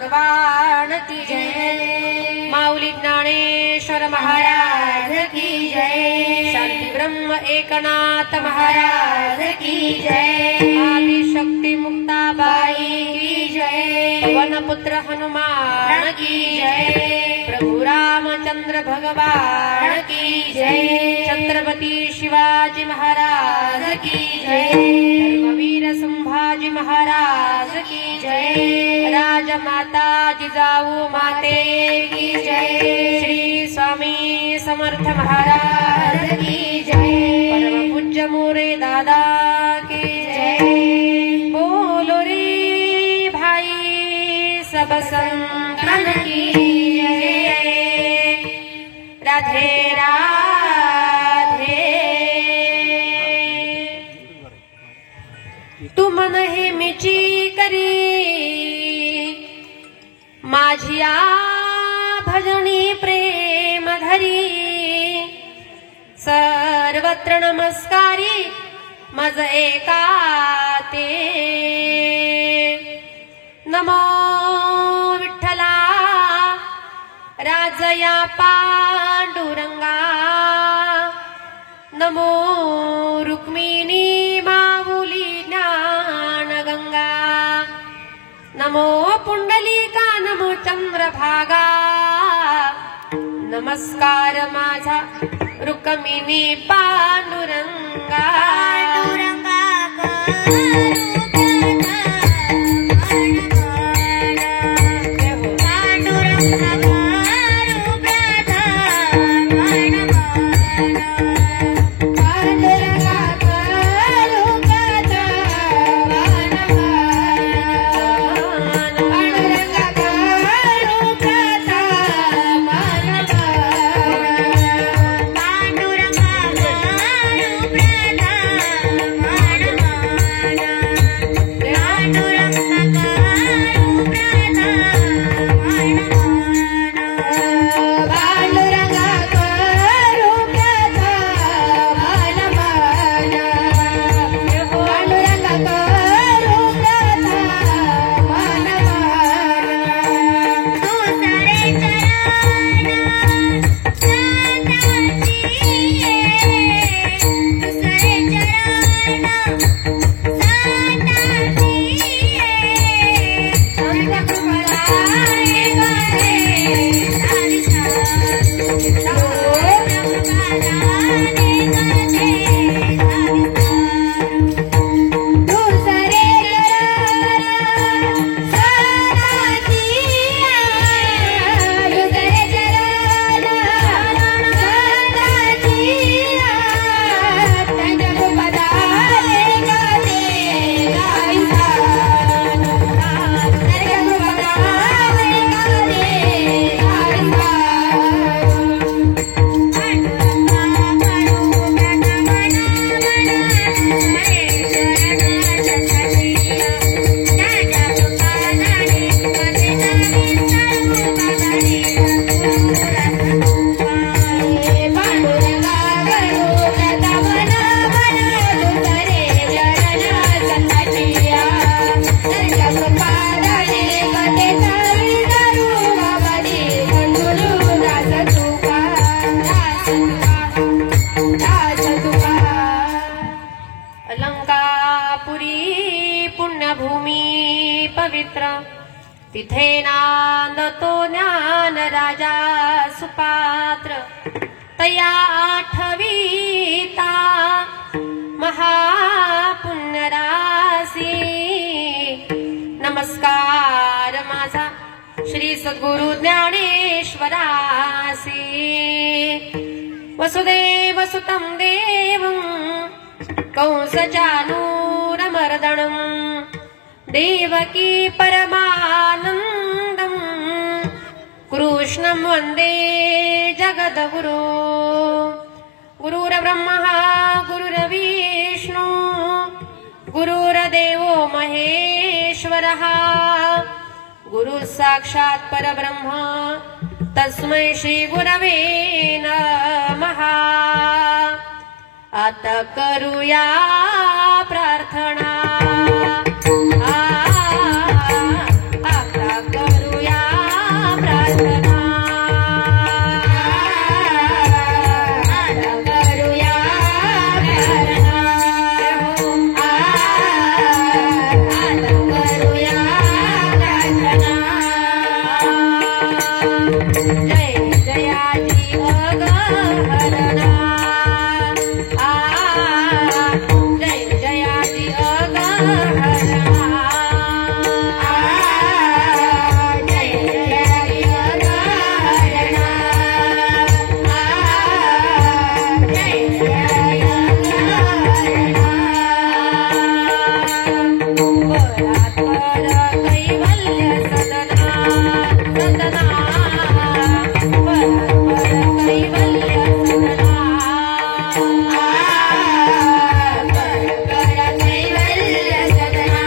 भगवान की जय। माऊली ज्ञानेश्वर महाराज की जय। शांती ब्रह्म एकनाथ महाराज की जय। आदि शक्ति मुक्ताबाई की जय। पवन पुत्र हनुमान की जय। प्रभु रामचंद्र भगवान की जय। छत्रपति शिवाजी महाराज की जय। धर्मवीर संभाजी महाराज की जय। राजमाता जिजाऊ माते की जय। श्री स्वामी समर्थ महाराज की जय। परम पूज्य मोरे दादा की जय। बोलो रे भाई सब संतन की जय। राधे राधे। तुम नेहमीची करी माझिया भजनी प्रेम धरी। सर्वत्र नमस्कारी मज एका ते। नमो विठ्ठला राजया पांडुरंगा। नमो रुक्मिणी माऊली ज्ञानगंगा। नमो पुंडलिका नमो चंद्रभागा। नमस्कार माझा रुक्मिणी पांडुरंगा। पांडुरंगा भूमी पवित्र तिथे नांदतो ज्ञान राजा सुपात्र तया आठवीता महापुण्यरासी नमस्कार माझा श्री सद्गुरु ज्ञानेश्वरासी वसुदेव सुतं देवं कंसचानूरमर्दनं देवकी परमानन्दं कृष्णं वन्दे जगद्गुरो गुरुर्ब्रह्मा गुरुर्विष्णु गुरुर्देवो महेश्वरः गुरु साक्षात् परब्रह्म तस्मै श्री गुरवे नमः। आता करूया प्रार्थना आता करूया प्रार्थना आता करूया प्रार्थना आता करूया प्रार्थना जय जयाजी अगहरणा जय जयाजी अगहरणा जय जयाजी अगहरणा जय जयाजी अगहरणा कैवल्य सदना सदना कैवल्य सदना कैवल्य सदना कैवल्य सदना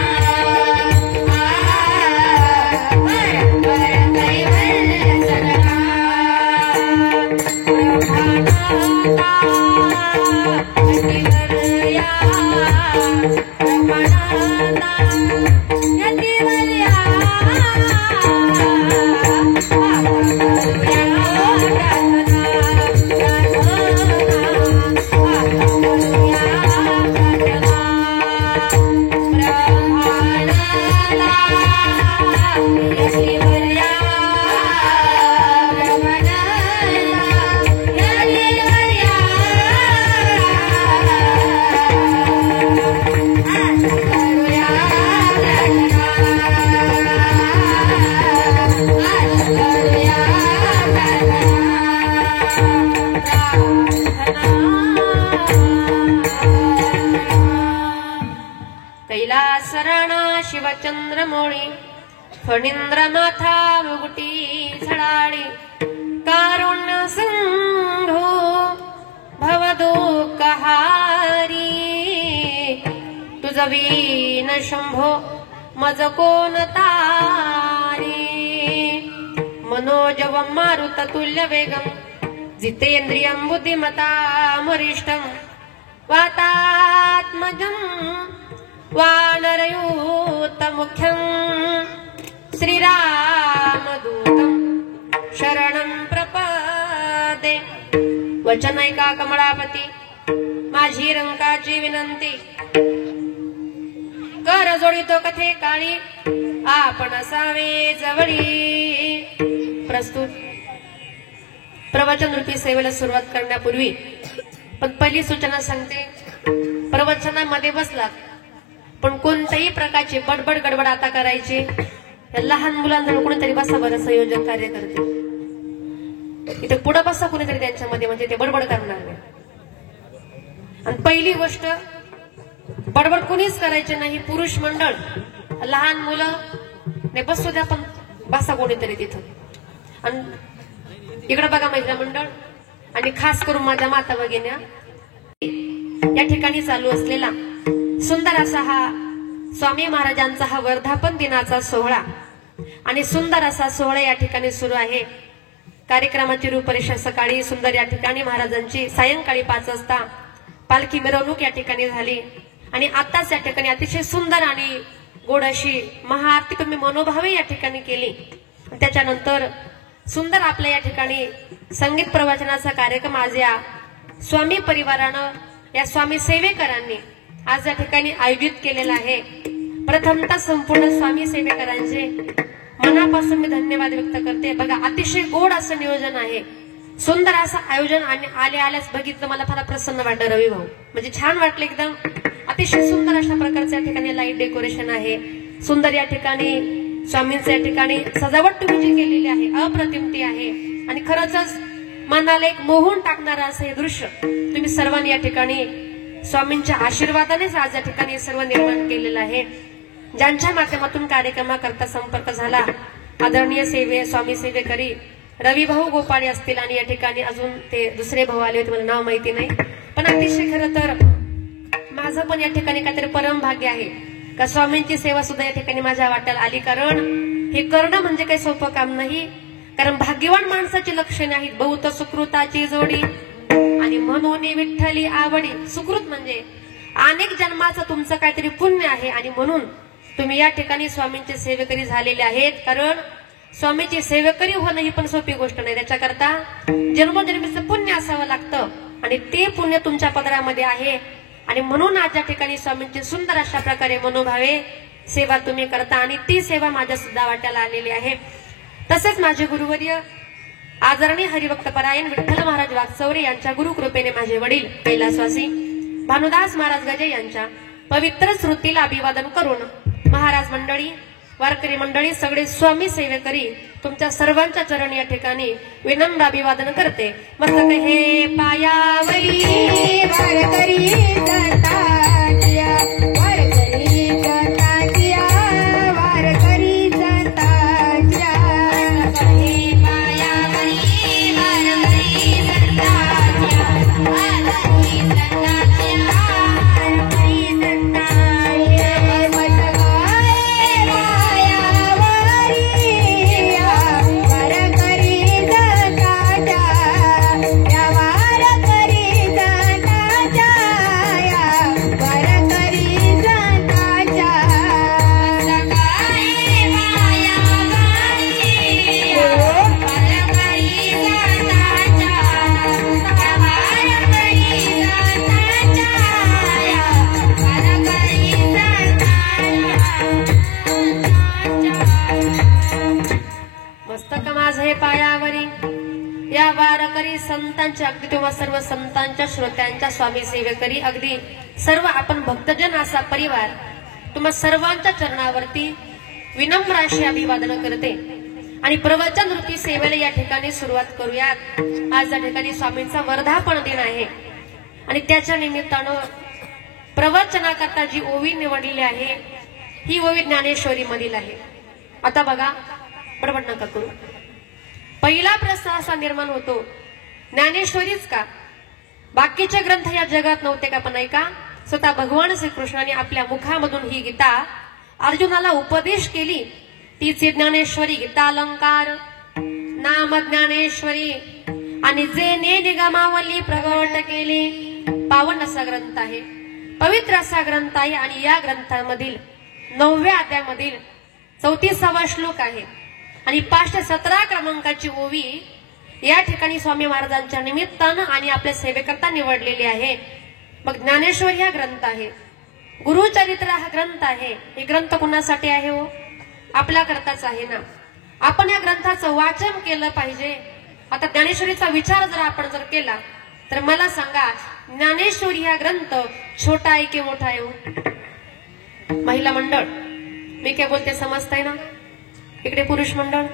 यतिवर्या यतिवर्या कैलासरणा शिवचंद्रमौळी फणींद्र माथा मुगुटी झळाळी कारुण्य सिंधू भवदुःखहारी तुझ वीन शंभो मज कोण तारी मनोजवं मारुत तुल्य वेगं जितेंद्रियं बुद्धिमतां वरिष्ठं वातात्मजं वानरयूतमुख्यं श्रीरामदूतं शरणं प्रपदे वचन ऐका कमळापती माझी रंकाची विनंती कर जोडितो कथे काळी आपण असावे जवळी। प्रस्तुत प्रवचन रूपी सेवेला सुरुवात करण्यापूर्वी पण पहिली सूचना सांगते, प्रवचनामध्ये बसलात पण कोणत्याही प्रकारची बडबड गडबड आता करायची। लहान मुलांजवळ कोणीतरी बसा बरं, संयोजन कार्य करते इथे पुढे बसा कोणीतरी त्यांच्यामध्ये, म्हणजे ते बडबड करणार नाही। आणि पहिली गोष्ट बडबड कोणीच करायची नाही, पुरुष मंडळ लहान मुलं ने बसू द्या पण बसा कोणीतरी तिथं। आणि इकडे बघा महिला मंडळ आणि खास करून माझ्या माता भगिन्या, या ठिकाणी चालू असलेला सुंदर असा हा स्वामी महाराजांचा हा वर्धापन दिनाचा सोहळा आणि सुंदर असा सोहळा या ठिकाणी सुरू आहे। कार्यक्रमाची रूपरेषा सकाळी सुंदर या ठिकाणी महाराजांची, सायंकाळी 5 वाजता पालखी मिरवणूक या ठिकाणी झाली आणि आताच या ठिकाणी अतिशय सुंदर आणि गोड अशी महाआरती तुम्ही मनोभावे या ठिकाणी केली। त्याच्यानंतर सुंदर आपल्या या ठिकाणी संगीत प्रवचनाचा कार्यक्रम आज या स्वामी परिवारानं, या स्वामी सेवेकरांनी आज या ठिकाणी आयोजित केलेला आहे। प्रथमतः संपूर्ण स्वामी सेवेकरांचे मनापासून मी धन्यवाद व्यक्त करते। बघा, अतिशय गोड असं नियोजन आहे, सुंदर असं आयोजन, आणि आल्याच बघितलं मला फार प्रसन्न वाटलं रवी भाऊ, म्हणजे छान वाटलं एकदम। अतिशय सुंदर अशा प्रकारच्या या ठिकाणी लाईट डेकोरेशन आहे, सुंदर या ठिकाणी स्वामींच्या या ठिकाणी सजावट तुम्ही जी केलेली आहे अप्रतिम ती आहे, आणि खरंच मनाला एक मोहून टाकणारं असं हे दृश्य तुम्ही सर्वांनी या ठिकाणी स्वामींच्या आशीर्वादानेच आज या ठिकाणी सर्व निर्माण केलेलं आहे। ज्यांच्या माध्यमातून कार्यक्रमाकरता संपर्क झाला, आदरणीय स्वामी सेवेकरी रवी भाऊ गोपाळे असतील, आणि या ठिकाणी अजून ते दुसरे भाऊ आले होते, मला नाव माहिती नाही, पण अतिशय खरं तर माझं पण या ठिकाणी काहीतरी परम भाग्य आहे का स्वामींची सेवा सुद्धा या ठिकाणी माझ्या वाट्याला आली। कारण हे करणं म्हणजे काही सोपं काम नाही, कारण भाग्यवान माणसाची लक्षणे आहेत, बहुत सुकृताची जोडी आणि म्हणून विठ्ठली आवडी। सुकृत म्हणजे अनेक जन्माचं तुमचं काहीतरी पुण्य आहे, आणि म्हणून तुम्ही या ठिकाणी स्वामींचे सेवेकरी झालेले आहेत। कारण स्वामीची सेवेकरी होणं ही पण सोपी गोष्ट नाही, त्याच्याकरता जन्मोजन्मीचं पुण्य असावं लागतं, आणि ते पुण्य तुमच्या पदरामध्ये आहे, आणि म्हणून आज या ठिकाणी स्वामींची सुंदर अशा प्रकारे मनोभावे सेवा तुम्ही करता, आणि ती सेवा माझ्या सुद्धा वाट्याला आलेली आहे। तसेच माझे गुरुवर्य आदरणीय हरिभक्त परायण विठ्ठल महाराज वागचौरे यांच्या गुरुकृपेने माझे वडील कैलासवासी भानुदास महाराज गजे यांच्या पवित्र स्मृतीला अभिवादन करून महाराज मंडळी, वारकरी मंडळी, सगळे स्वामी सेवेकरी तुमच्या सर्वांच्या चरणी या ठिकाणी विनम्र अभिवादन करते। मस्तक हे पायावरी वारकरी दत्ताच्या, वारकरी दत्ताच्या, वारकरी दत्ताच्या, हे पायावरी वारकरी दत्ताच्या, वारकरी दत्ताच्या, वारकरी दत्ताच्या, मस्तक हे पायावरी वारकरी दत्ताच्या, या वारकरी दत्ताच्या, या वारकरी दत्ताच्या, सकाळी पायावरी वारकरी दत्ताच्या, या वारकरी दत्ताच्या, या वारकरी दत्ताच्या, मस्तक माझे पायावरी या वारकरी संतांच्या, अगदी तेव्हा सर्व संतांच्या श्रोत्यांच्या स्वामी सेवेकरी, अगदी सर्व आपण भक्तजन असा परिवार तुम्हा सर्वांच्या चरणावरती विनम्र अशी अभिवादन करते, आणि प्रवचन रूपी सेवेला या ठिकाणी सुरुवात करूयात। आज या ठिकाणी स्वामींचा वर्धापन दिन आहे, आणि त्याच्या निमित्तानं प्रवचनाकरता जी ओवी निवडलेली आहे ही ओवी ज्ञानेश्वरी मधील आहे। आता बघा, बडबड नका करू, पहिला प्रश्न असा निर्माण होतो, ज्ञानेश्वरीच का? बाकीचे ग्रंथ या जगात नव्हते का? पण ऐका, स्वतः भगवान श्रीकृष्णाने आपल्या मुखामधून ही गीता अर्जुनाला उपदेश केली, तीच ज्ञानेश्वरी गीता अलंकार नाम ज्ञानेश्वरी, आणि जे निगमावली प्रगट केली, पावन असा ग्रंथ आहे, पवित्र असा ग्रंथ आहे, आणि या ग्रंथामधील 9व्या अध्यायामधील 34वा श्लोक आहे, आणि 517 क्रमांकाची ओवी या ठिकाणी स्वामी महाराजांच्या निमित्तानं आणि आपल्या सेवेकरता निवडलेली आहे। मग ज्ञानेश्वरी हा ग्रंथ आहे, गुरुचरित्र हा ग्रंथ आहे, हे ग्रंथ कुणासाठी आहे हो? आपल्या करताच आहे ना। आपण या ग्रंथाचं वाचन केलं पाहिजे। आता ज्ञानेश्वरीचा विचार जर आपण केला तर मला सांगा, ज्ञानेश्वरी हा ग्रंथ छोटा आहे की मोठा आहे हो? महिला मंडळ, मी काय बोलते समजताय ना? इकडे पुरुष मंडळ,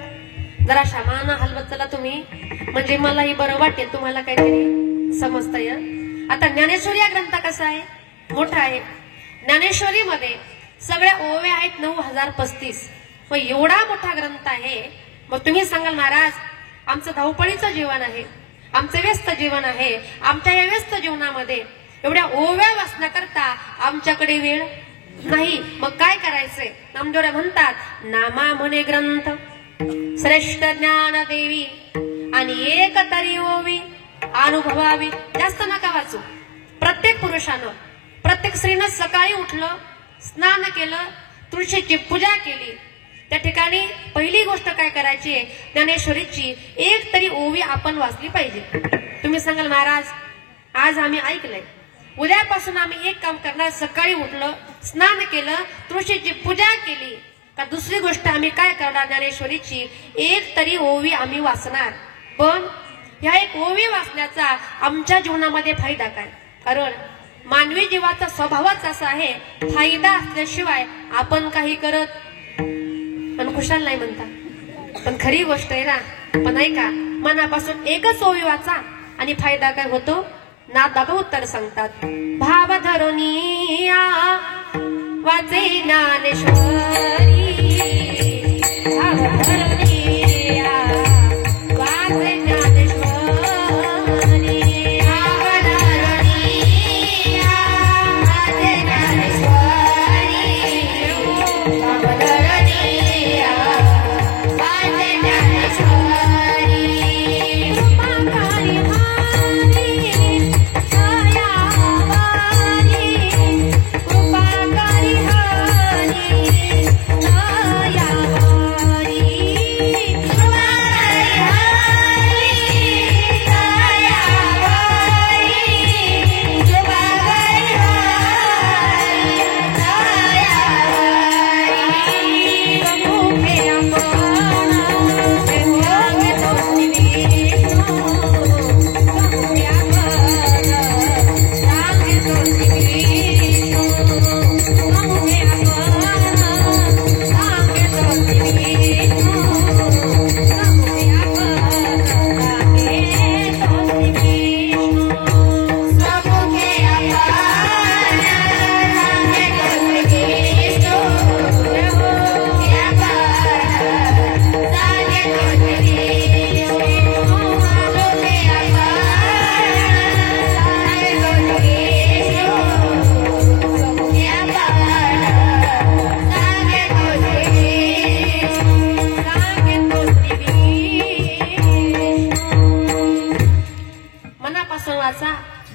जरा शामाना हलवत चला तुम्ही, म्हणजे मलाही बरं वाटेल, तुम्हाला काहीतरी समजता येईल। आता ज्ञानेश्वरी हा ग्रंथ कसा आहे? मोठा आहे। ज्ञानेश्वरी मध्ये सगळ्या ओव्या आहेत 9035, मग एवढा मोठा ग्रंथ आहे। मग तुम्ही सांगाल, महाराज आमचं धावपळीचं जीवन आहे, आमचं व्यस्त जीवन आहे, आमच्या या व्यस्त जीवनामध्ये एवढ्या ओव्या वाचण्याकरता आमच्याकडे वेळ नाही, मग काय करायचंय? नामदेवराय म्हणतात, नामा म्हणे ग्रंथ श्रेष्ठ ज्ञान देवी, आणि एक तरी ओवी अनुभवावी। जास्त नका वाचू। प्रत्येक पुरुषानं, प्रत्येक स्त्रीनं सकाळी उठलं, स्नान केलं, तुळशीची पूजा केली, त्या ठिकाणी पहिली गोष्ट काय करायची आहे? ज्ञानेश्वरीची एक तरी ओवी आपण वाचली पाहिजे। तुम्ही सांगाल, महाराज आज आम्ही ऐकलंय, उद्यापासून आम्ही एक काम करणार, सकाळी उठलं, स्नान केलं, तुळशीची पूजा केली का दुसरी गोष्ट आम्ही काय करणार, ज्ञानेश्वरीची एक तरी ओवी आम्ही वाचणार. पण ह्या एक ओवी वाचण्याचा आमच्या जीवनामध्ये फायदा काय? कारण मानवी जीवाचा स्वभावच असा आहे, फायदा असल्याशिवाय आपण काही करत पण खुशाल नाही म्हणता. पण खरी गोष्ट आहे ना. पण ऐका, मनापासून एकच ओवी वाचा आणि फायदा काय होतो? नाथबाबा उत्तर सांगतात. भाव धरुनिया वाचे ज्ञानेश्वरी, भाव धरुनिया वाचे ज्ञानेश्वरी, भाव धरुनिया वाचे ज्ञानेश्वरी, भाव धरुनिया वाचे ज्ञानेश्वरी. कृपाकारी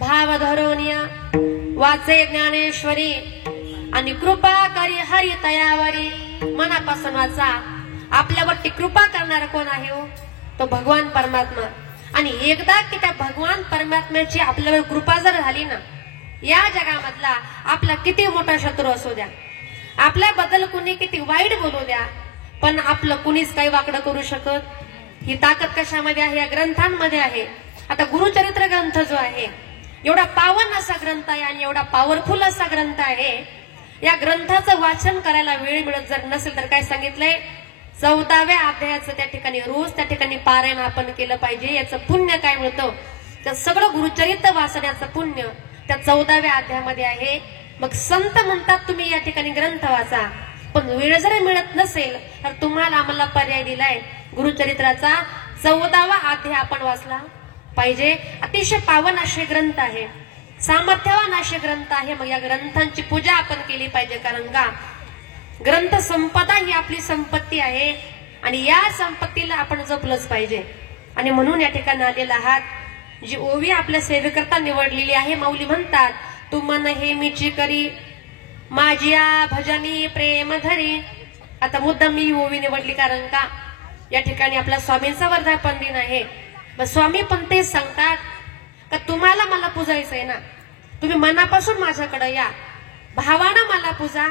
भाव धरोनिया वाचे ज्ञानेश्वरी आणि कृपा करी हरी तयावरी. मनापासून वाचा. आपल्यावरती कृपा करणारा कोण आहे हो? तो भगवान परमात्मा. आणि एकदा की त्या भगवान परमात्म्याची आपल्यावर कृपा जर झाली ना, या जगामधला आपला किती मोठा शत्रू असू द्या, आपल्याबद्दल कुणी किती वाईट बोलू द्या, पण आपलं कुणीच काही वाकडं करू शकत. ही ताकद कशामध्ये आहे? या ग्रंथांमध्ये आहे. आता गुरुचरित्र ग्रंथ जो आहे, एवढा पावन असा ग्रंथ आहे आणि एवढा पॉवरफुल असा ग्रंथ आहे. या ग्रंथाचं वाचन करायला वेळ मिळत जर नसेल तर काय सांगितलंय? 14व्या अध्यायाचं त्या ठिकाणी रोज त्या ठिकाणी पारायण आपण केलं पाहिजे. याचं पुण्य काय मिळतं? तर सगळं गुरुचरित्र वाचण्याचं पुण्य त्या 14व्या अध्यायामध्ये आहे. मग संत म्हणतात तुम्ही या ठिकाणी ग्रंथ वाचा, पण वेळ जर मिळत नसेल तर तुम्हाला आम्हाला पर्याय दिलाय, गुरुचरित्राचा 14वा अध्याय आपण वाचला पाहिजे. अतिशय पावन असे ग्रंथ आहे, सामर्थ्यवान असे ग्रंथ आहे. मग या ग्रंथांची पूजा आपण केली पाहिजे. कारण का ग्रंथ संपदा ही आपली संपत्ती आहे आणि या संपत्तीला आपण जपलंच पाहिजे. आणि म्हणून या ठिकाणी आलेला आहात. जी ओवी आपल्या सेवेकरता निवडलेली आहे, माऊली म्हणतात, तू मन हे मीची करी माझिया भजनी प्रेम धरी. आता मुद्दाम मी ओवी निवडली कारण का या ठिकाणी आपल्या स्वामींचा वर्धापन दिन आहे. स्वामी पण तेच सांगतात का तुम्हाला मला पूजायचंय ना, तुम्ही मनापासून माझ्याकडे या, भावानं मला पूजा,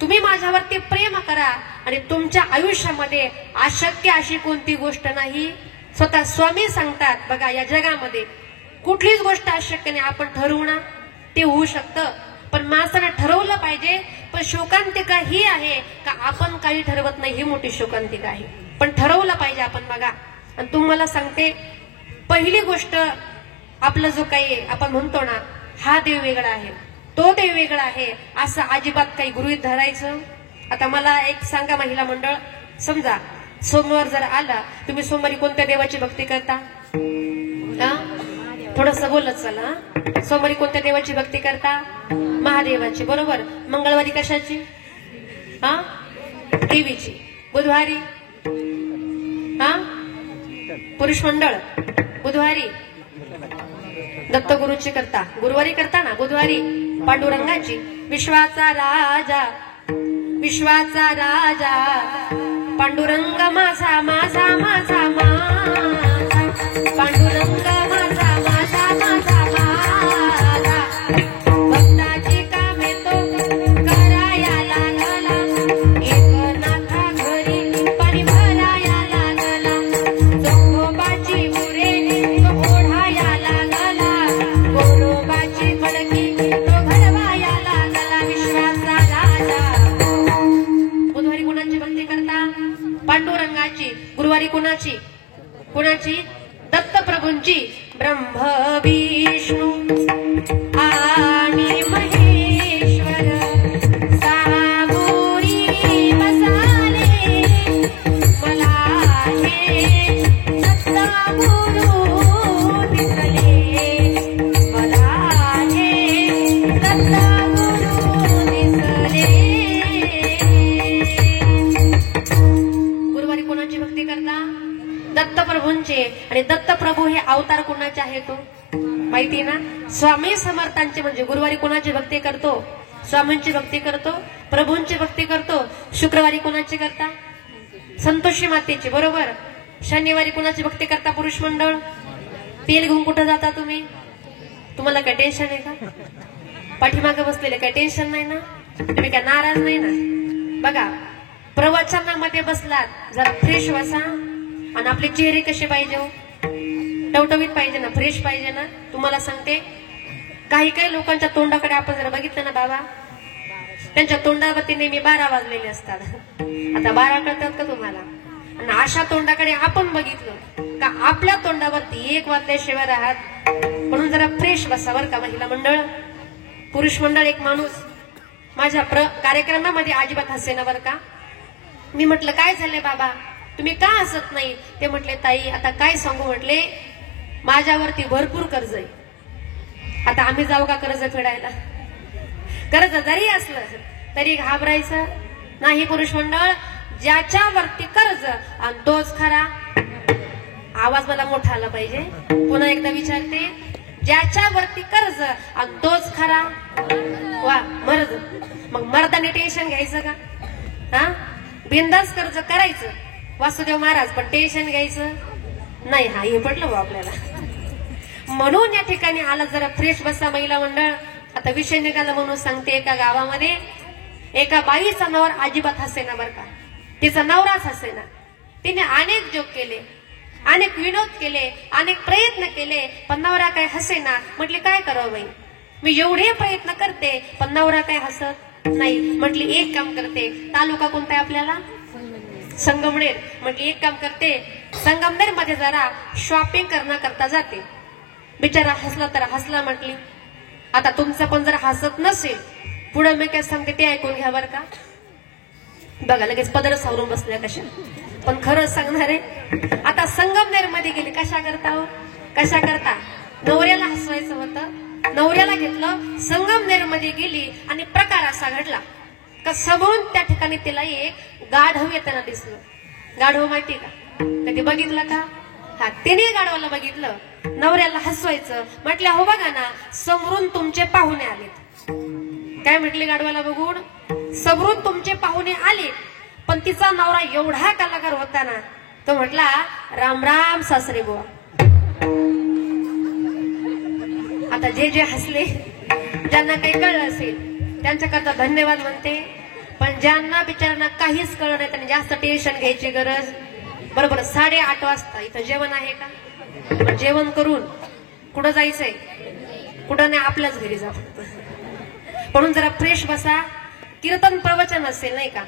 तुम्ही माझ्यावरती प्रेम करा आणि तुमच्या आयुष्यामध्ये अशक्य अशी कोणती गोष्ट नाही. स्वतः स्वामी सांगतात. बघा या जगामध्ये कुठलीच गोष्ट अशक्य नाही. आपण ठरवणं ते होऊ शकतं, पण माणसाने ठरवलं पाहिजे. पण शोकांतिका ही आहे का आपण काही ठरवत नाही, ही मोठी शोकांतिका आहे. पण ठरवलं पाहिजे आपण. बघा आणि तुम्हाला सांगते, पहिली गोष्ट आपलं जो काही आपण म्हणतो ना, हा देव वेगळा आहे, तो देव वेगळा आहे, असं अजिबात काही गृहीत धरायचं. आता मला एक सांगा महिला मंडळ, समजा सोमवार जर आला, तुम्ही सोमवारी कोणत्या देवाची भक्ती करता? थोडस बोलत चला. सोमवारी कोणत्या देवाची भक्ती करता? महादेवाची, बरोबर. मंगळवारी कशाची? देवीची. बुधवारी पुरुष मंडळ, बुधवारी दत्तगुरूची करता, गुरुवारी करता ना, बुधवारी पांडुरंगाची. विश्वाचा राजा, विश्वाचा राजा पांडुरंग माझा माझा माझा माझा, पांडुरंग माझा माझा माझा माझा. गुरुवारी कुणाची कुणाची दत्तप्रभूंची ब्रह्म विष्णू आणि महेश्वर सामोरी बसाले मला हे दत्त गुरु दिसले मला हे दत्त गुरु दिसले गुरुवारी कोणाची भक्ती करता दत्तप्रभूंचे आणि दत्तप्रभू हे अवतार कोणाचे आहे तो माहिती ना स्वामी समर्थांचे म्हणजे गुरुवारी कोणाची भक्ती करतो स्वामींची भक्ती करतो प्रभूंची भक्ती करतो शुक्रवारी कोणाची करता संतोषी मातेची बरोबर शनिवारी कोणाची भक्ती करता पुरुष मंडळ तेल घेऊन कुठे जाता तुम्ही तुम्हाला काय टेन्शन आहे का पाठीमागे बसलेले काय टेन्शन नाही ना तुम्ही काय नाराज नाही ना बघा प्रवचनामध्ये बसलात जरा फ्रेश बसा आणि आपले चेहरे कसे पाहिजे हो टवटवीत पाहिजे ना फ्रेश पाहिजे ना तुम्हाला सांगते काही काही लोकांच्या तोंडाकडे आपण जर बघितलं ना बाबा त्यांच्या तोंडावरती नेहमी 12 वाजलेले असतात आता 12 कळतात का तुम्हाला आणि अशा तोंडाकडे आपण बघितलं का आपल्या तोंडावरती 1 वाजल्याशिवाय राहत म्हणून जरा फ्रेश बसा बरं का महिला मंडळ पुरुष मंडळ एक माणूस माझ्या कार्यक्रमामध्ये अजिबात हसे ना बरं का मी म्हटलं काय झालंय बाबा तुम्ही का हसत नाही ते म्हटले ताई आता काय सांगू म्हटले माझ्यावरती भरपूर कर्ज आहे आता आम्ही जाऊ का कर्ज फेडायला कर्ज जरी असलं तरी घाबरायचं नाही पुरुष मंडळ ज्याच्यावरती कर्ज आणि तोच खरा आवाज मला मोठा आला पाहिजे पुन्हा एकदा विचारते ज्याच्यावरती कर्ज आणि तोच खरा वा मर्द मग मर्दाने टेन्शन घ्यायचं का हा बिंदास कर्ज करायचं वासुदेव महाराज पण टेन्शन घ्यायचं नाही हा हे पटलं बा आपल्याला म्हणून या ठिकाणी आला जरा फ्रेश बसा महिला मंडळ आता विषय निघाला म्हणून सांगते एका गावामध्ये एका बाईचा नवर अजिबात हसेना बरं का तिचा नवराच हसेना तिने अनेक जोक केले अनेक विनोद केले अनेक प्रयत्न केले पण नवरा काय हसेना म्हटले काय करावं बाई मी एवढे प्रयत्न करते पण नवरा काय हसत नाही म्हटली एक काम करते तालुका कोणता आहे आपल्याला संगमनेर म्हटली एक काम करते संगमनेर मध्ये जरा शॉपिंग करता जाते बिचारा हसला तर हसला म्हटली आता तुमचं पण जर हसत नसेल पुढे मी काय सांगते ते ऐकून घ्या बरं का बघा लगेच पदर सावरून बसल्या कशा पण खरंच सांगणार आहे आता संगमनेर मध्ये गेली कशा करता हो कशा करता नवऱ्याला हसवायचं होतं नवऱ्याला घेतलं संगमनेर मध्ये गेली आणि प्रकार असा घडला का समोरून त्या ठिकाणी तिला एक गाढव येताना दिसलं गाढव माहिती का कधी बघितलं का हा तिने गाढवाला बघितलं नवऱ्याला हसवायचं म्हटलं हो बघा ना समोरून तुमचे पाहुणे आलेत काय म्हटले गाढवाला बघून समोरून तुमचे पाहुणे आले पण तिचा नवरा एवढा कलाकार होता ना तो म्हटला राम राम सासरे बुवा आता जे जे हसले ज्यांना काही कळलं असेल त्यांच्याकरता धन्यवाद म्हणते पण ज्यांना बिचारांना काहीच कळलं नाही त्यांनी जास्त टेन्शन घ्यायची गरज बरोबर 8:30 वाजता इथं जेवण आहे का जेवण करून कुठं जायचंय कुठं नाही आपल्याच घरी जा म्हणून जरा फ्रेश बसा कीर्तन प्रवचन असेल नाही का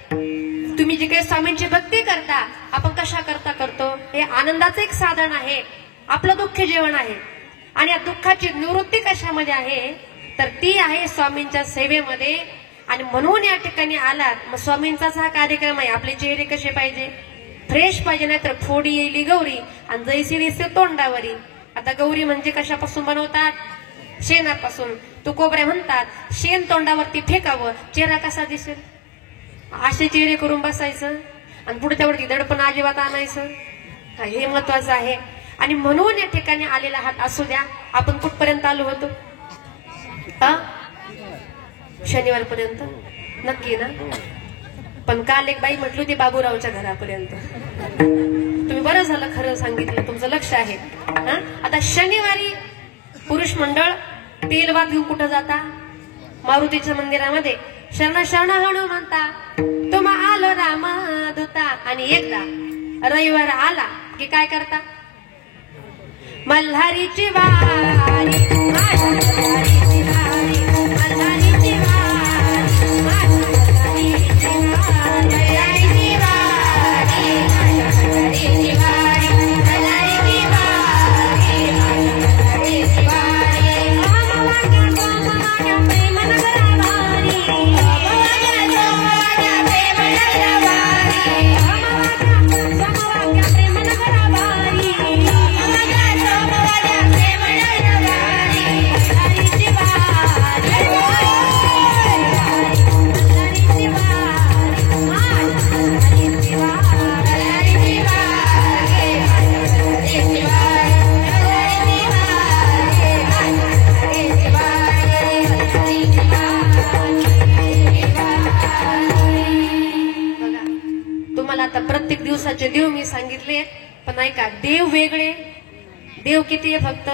तुम्ही जी काही स्वामींची भक्ती करता आपण कशा करता करतो हे आनंदाचं एक साधन आहे आपलं दुःख जेवण आहे आणि या दुःखाची निवृत्ती कशामध्ये आहे तर ती आहे स्वामींच्या सेवेमध्ये आणि म्हणून या ठिकाणी आलात मग स्वामींचाच हा कार्यक्रम आहे आपले चेहरे कसे पाहिजे फ्रेश पाहिजे नाही तर फोडी येईली गौरी आणि जैसी दिसते तोंडावरी आता गौरी म्हणजे कशापासून बनवतात शेणापासून तू कोबऱ्या म्हणतात शेण तोंडावरती फेकावं चेहरा कसा दिसेल असे चेहरे करून बसायचं आणि पुढच्यावरती दडपण अजिबात आणायचं हे महत्वाचं आहे आणि म्हणून या ठिकाणी आलेला हात असू द्या आपण कुठपर्यंत आलो होतो शनिवारपर्यंत नक्की ना पण काल एक बाई म्हटली होती बाबूरावच्या घरापर्यंत तुम्ही बरं झालं खरं सांगितलं तुमचं लक्ष आहे आता शनिवारी पुरुष मंडळ तेलवात घेऊन कुठं जाता मारुतीच्या मंदिरामध्ये शरण शरण हणू म्हणता तुम्हा आलो राम दूता आणि एकदा रविवार आला की काय करता मल्हारीची वारी मल्हारीची वारी मल्हारीची वारी मल्हारीची वारी तुम्हाला आता प्रत्येक दिवसाचे देव मी सांगितले, पण ऐका, देव वेगळे, देव किती आहे? फक्त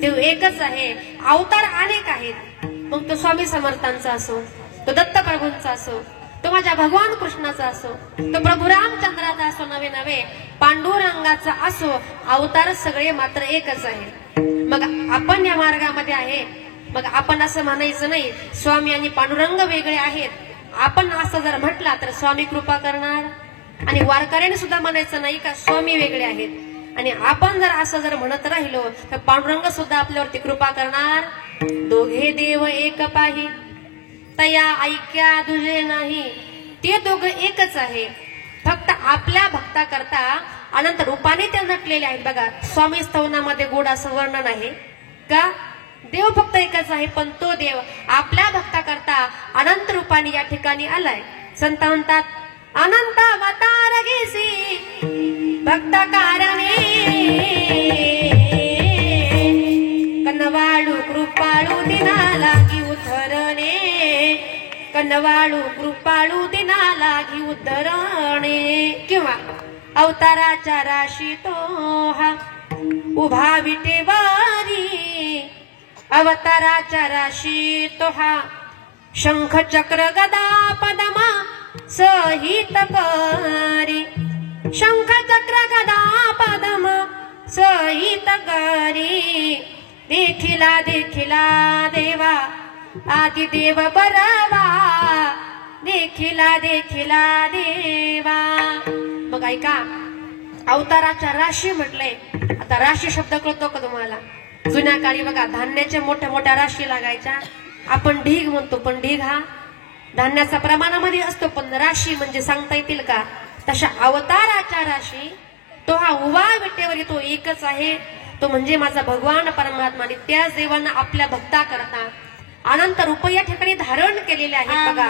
देव एकच आहे. अवतार अनेक आहेत. मग तो स्वामी समर्थांचा असो, तो दत्तप्रभूंचा असो, तो माझ्या भगवान कृष्णाचा असो, तो प्रभू रामचंद्राचा असो, नवे नवे पांडुरंगाचा असो, अवतार सगळे मात्र एकच आहे. मग आपण या मार्गामध्ये आहे. मग आपण असं म्हणायचं नाही स्वामी आणि पांडुरंग वेगळे आहेत. आपण असं जर म्हटला तर स्वामी कृपा करणार, आणि वारकऱ्याने सुद्धा म्हणायचं नाही का स्वामी वेगळे आहेत. आणि आपण जर असं जर म्हणत राहिलो तर पांडुरंग सुद्धा आपल्यावरती कृपा करणार. दोघे देव एक पाही, तया ऐक्या दुजे नाही. ते दोघं एकच आहे. फक्त आपल्या भक्ता करता अनंत रूपाने ते नटलेले आहेत. बघा, स्वामी स्तवनामध्ये गोड असं वर्णन आहे का? देव फक्त एकच आहे, पण तो देव आपल्या भक्ता करता अनंत रूपाने या ठिकाणी आलाय. संत म्हणतात, अनंत अवतार घेसी भक्त कारणे, कनवाळू कृपाळू दिना लागी उद्धरणे, कनवाळू कृपाळू दिना लागी उद्धरणे. किंवा अवताराच्या राशी तो हा उभा विटेवारी, अवताराच्या राशी तो हा शंख चक्र गदा पदमा सहित करी, शंख चक्र गदा पदम सहित करी. देखिला देखिला देवा आदिदेव बरवा, देखिला देखिला देवा. मग ऐका, अवताराच्या राशी म्हटलंय. आता राशी शब्द कळतो का तुम्हाला? जुन्या काळी बघा धान्याच्या मोठ्या मोठ्या राशी लागायच्या. आपण ढीग म्हणतो, पण ढीग हा धान्याचा प्रमाणामध्ये असतो, पण राशी म्हणजे सांगता येतील का? तशा अवताराच्या राशी तो हा उभा विटेवर तो एकच आहे. तो म्हणजे माझा भगवान परमात्मा. आणि त्याच देवांना आपल्या भक्ता करता अनंत रूप या ठिकाणी धारण केलेले आहेत. बघा,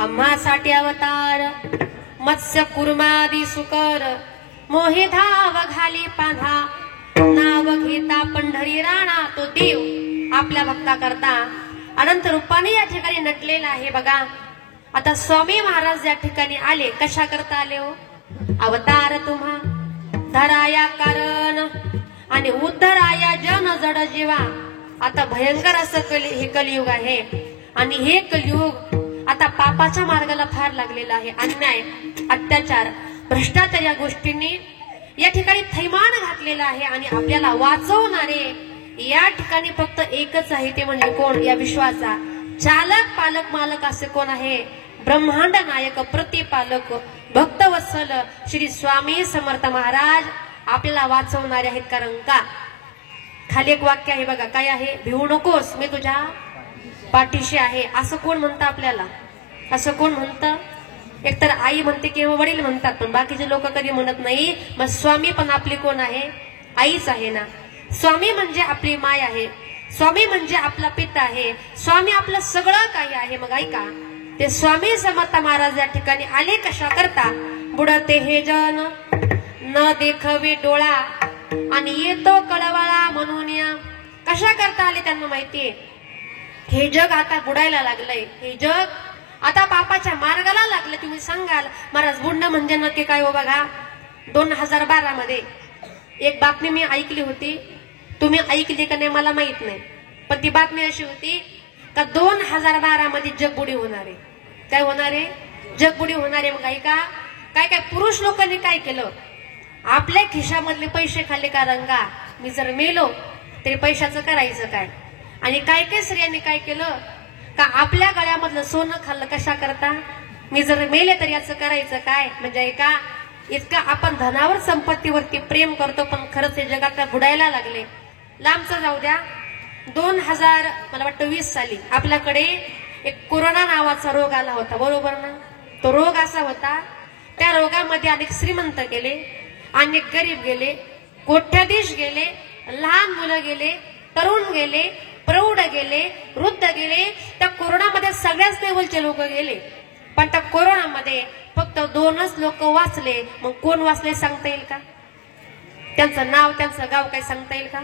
आम्हासाठी अवतार मत्स्य कुर्मादी सुकर, मोहे धाव घाली पांढा, नाव घेता पंढरी राणा. तो देव आपल्या भक्ता करता अनंत रूपाने या ठिकाणी नटलेला आहे. बघा, आता स्वामी महाराज या ठिकाणी आले, कशा करता आले हो? अवतार तुम्हा धराया कारण आणि उद्धराया जन जड जीवा. आता भयंकर असं हे कलियुग आहे. आणि हे कलियुग आता पापाच्या मार्गाला फार लागलेला आहे. अन्याय, अत्याचार, भ्रष्टाचार या गोष्टींनी या ठिकाणी थैमान घातलेला आहे. आणि आपल्याला वाचवणारे या ठिकाणी फक्त एकच आहे, ते म्हणजे कोण? या विश्वाचा चालक पालक मालक असे कोण आहे? ब्रह्मांड नायक प्रतिपालक भक्तवत्सल श्री स्वामी समर्थ महाराज आपल्याला वाचवणारे आहेत. कारण का? खाली एक वाक्य आहे बघा, काय आहे? भिवू नकोस, मी तुझ्या पाठीशी आहे. असं कोण म्हणतं आपल्याला? असं कोण म्हणतं? एकतर आई म्हणते किंवा वडील म्हणतात, पण बाकीचे लोक कधी म्हणत नाही. मग स्वामी पण आपली कोण आहे? आईच आहे ना. स्वामी म्हणजे आपली माय आहे. स्वामी म्हणजे आपला पिता आहे. स्वामी आपलं सगळं काही आहे. मग ऐका, ते स्वामी समर्थ महाराज या ठिकाणी आले कशा करता? बुडते हे जन न देखवे डोळा आणि येतो कळवळा म्हणून. या कशा करता आले? त्यांना माहितीये हे जग आता बुडायला लागलंय. हे जग आता पापाच्या मार्गाला लागलं. तुम्ही सांगाल महाराज बुडणं म्हणजे नक्की काय हो? बघा, 2012 मध्ये एक बातमी मी ऐकली होती. तुम्ही ऐकली का नाही मला माहित नाही, पण ती बातमी अशी होती का 2012 मध्ये जग बुडी होणार आहे. काय होणार आहे? जगबुडी होणारे. मग ऐका, काय काय पुरुष लोकांनी काय केलं, आपल्या खिशामधले पैसे खाल्ले का रंगा, मी जर मेलो तरी पैशाचं करायचं काय. आणि काय काय स्त्रियांनी काय केलं का, आपल्या गळ्यामधलं सोनं खाल्लं कशा करता, मी जर मेले तर याचं करायचं काय. म्हणजे ऐका, इतकं आपण धनावर संपत्तीवरती प्रेम करतो, पण खरंच हे जगात बुडायला लागले. लांबचं जाऊ द्या, 2000 मला वाटतं 20 साली आपल्याकडे एक कोरोना नावाचा रोग आला होता, बरोबर ना. तो रोग असा होता, त्या रोगामध्ये अनेक श्रीमंत गेले, अनेक गरीब गेले, कोट्याधीश गेले, लहान मुलं गेले, तरुण गेले, प्रौढ गेले, वृद्ध गेले. त्या कोरोनामध्ये सगळ्याच लेवलचे लोक गेले, पण त्या कोरोनामध्ये फक्त 2च लोक वाचले. मग कोण वाचले सांगता येईल का, त्यांचं नाव त्यांचं गाव काय सांगता येईल का,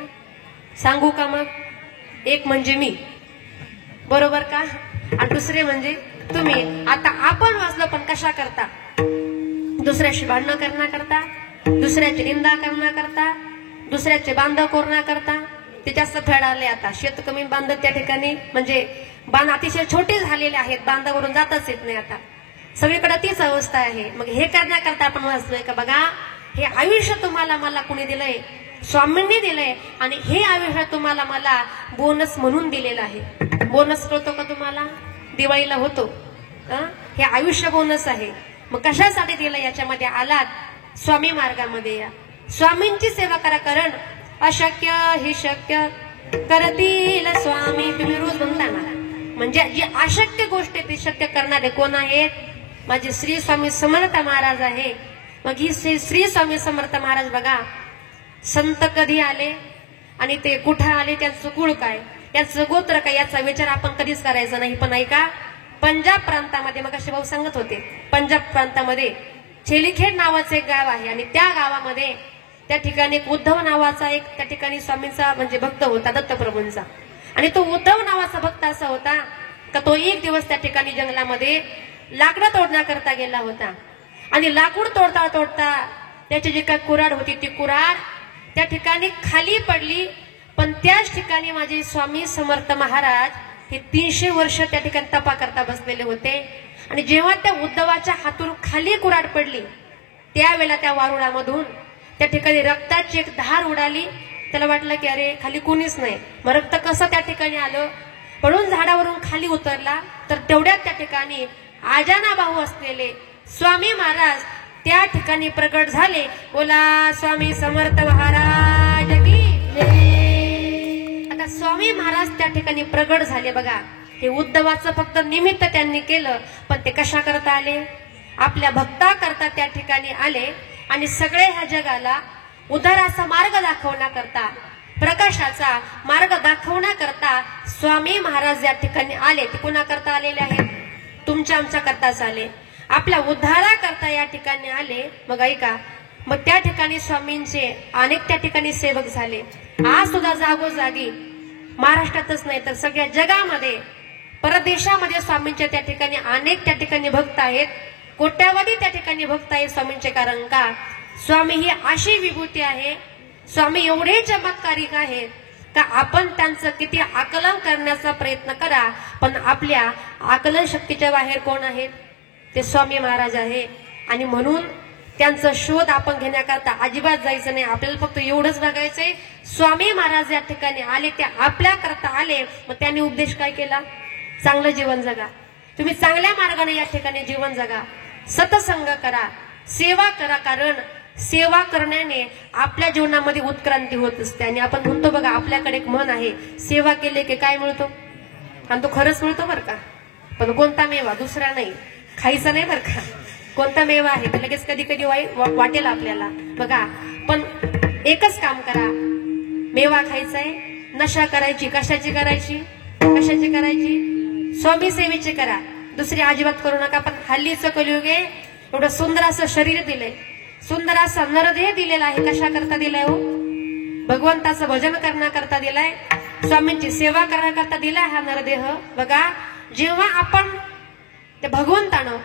सांगू का. मग एक म्हणजे मी, बरोबर का, आणि दुसरे म्हणजे तुम्ही. आता आपण वाचलो पण कशा करता, दुसऱ्याशी भांडणं करण्याकरता, दुसऱ्याची निंदा करण्याकरता, दुसऱ्याचे बांध कोरण्याकरता. ते जास्त फेड आले आता, शेत कमी बांध त्या ठिकाणी, म्हणजे बांध अतिशय छोटे झालेले आहेत, बांधावरून जातच येत नाही आता, सगळीकडे तीच अवस्था आहे. मग हे करण्याकरता आपण वाचलोय का. बघा, हे आयुष्य तुम्हाला मला कुणी दिलंय, स्वामींनी दिलंय, आणि हे आयुष्य तुम्हाला मला बोनस म्हणून दिलेलं आहे. बोनस कळतो का तुम्हाला, दिवाळीला होतो, हे आयुष्य बोनस आहे. मग कशासाठी दिलं, याच्यामध्ये आलात स्वामी मार्गामध्ये या, स्वामींची सेवा करा. कारण अशक्य ही शक्य करतील स्वामी, तुम्ही रोज म्हणता मला. म्हणजे जी अशक्य गोष्ट आहे ती शक्य करणारे कोण आहेत, माझे श्री स्वामी समर्थ महाराज आहे. मग ही श्री स्वामी समर्थ महाराज बघा, संत कधी आले आणि ते कुठं आले, त्यांचं कुळ काय, त्यांचं गोत्र काय, याचा विचार आपण कधीच करायचा नाही. पण ऐका, पंजाब प्रांतामध्ये, मग असे भाऊ सांगत होते, पंजाब प्रांतामध्ये छेलीखेड नावाचं एक गाव आहे, आणि त्या गावामध्ये त्या ठिकाणी एक उद्धव नावाचा एक त्या ठिकाणी स्वामींचा म्हणजे भक्त होता, दत्तप्रभूंचा. आणि तो उद्धव नावाचा भक्त असा होता का, तो एक दिवस त्या ठिकाणी जंगलामध्ये लाकडं तोडण्याकरता गेला होता, आणि लाकूड तोडता तोडता त्याची जी काय कुऱ्हाड होती ती कुऱ्हाड त्या ठिकाणी खाली पडली. पण त्याच ठिकाणी माझे स्वामी समर्थ महाराज हे 300 वर्ष त्या ठिकाणी तपा करता बसलेले होते. आणि जेव्हा त्या उद्धवाच्या हातून खाली कुऱ्हाड पडली, त्यावेळेला त्या वारुळामधून त्या ठिकाणी रक्ताची एक धार उडाली. त्याला वाटलं की अरे खाली कोणीच नाही, मग रक्त कसं त्या ठिकाणी आलं. पडून झाडावरून खाली उतरला, तर तेवढ्यात त्या ठिकाणी आजाना भाऊ असलेले स्वामी महाराज त्या ठिकाणी प्रकट झाले. बोला स्वामी समर्थ महाराज की जय. आता स्वामी महाराज त्या ठिकाणी प्रकट झाले. बघा, हे उद्धवाचं फक्त निमित्त त्यांनी केलं, पण ते कशा करता आले, आपल्या भक्ता करता त्या ठिकाणी आले. आणि सगळे ह्या जगाला उद्धाराचा मार्ग दाखवण्याकरता, प्रकाशाचा मार्ग दाखवण्याकरता स्वामी महाराज या ठिकाणी आले. ते कुणाकरता आलेले आहेत, तुमच्या आमच्या करताच आले, आपल्या उद्धाराकरता या ठिकाणी आले. मग ऐका, मग त्या ठिकाणी स्वामींचे अनेक त्या ठिकाणी सेवक झाले. आज सुद्धा जागोजागी महाराष्ट्रातच नाही तर सगळ्या जगामध्ये, परदेशामध्ये स्वामींच्या त्या ठिकाणी अनेक त्या ठिकाणी भक्त आहेत, कोट्यावधी त्या ठिकाणी भक्त आहेत स्वामींचे. कारण का, स्वामी ही अशी विभूती आहे, स्वामी एवढे चमत्कारिक आहेत का आपण त्यांचं किती आकलन करण्याचा प्रयत्न करा, पण आपल्या आकलन शक्तीच्या बाहेर कोण आहेत, ते स्वामी महाराज आहे. आणि म्हणून त्यांचा शोध आपण घेण्याकरता अजिबात जायचं नाही. आपल्याला फक्त एवढंच बघायचंय, स्वामी महाराज या ठिकाणी आले, ते आपल्या करता आले. मग त्यांनी उपदेश काय केला, चांगलं जीवन जगा, तुम्ही चांगल्या मार्गाने या ठिकाणी जीवन जगा, सतसंग करा, सेवा करा. कारण सेवा करण्याने आपल्या जीवनामध्ये उत्क्रांती होत असते. आणि आपण म्हणतो बघा, आपल्याकडे एक म्हण आहे, सेवा केले की काय मिळतो, आणि तो खरंच मिळतो बरं का. पण कोणता मेवा, दुसरा नाही, खायचा नाही बरं का, कोणता मेवा आहे तर लगेच कधी कधी वाटेल आपल्याला बघा. पण एकच काम करा, मेवा खायचाय, नशा करायची, कशाची करायची, कशाची करायची, स्वामी सेवेची करा, दुसरी अजिबात करू नका. पण हल्लीचं कलियुग आहे, एवढं सुंदर असं शरीर दिलंय, सुंदर असा नरदेह दिलेला आहे. कशा करता दिलाय हो, भगवंताचं भजन करण्याकरता दिलाय, स्वामींची सेवा करण्याकरता दिलाय हा नरदेह. बघा, जेव्हा आपण ते भगवंतानं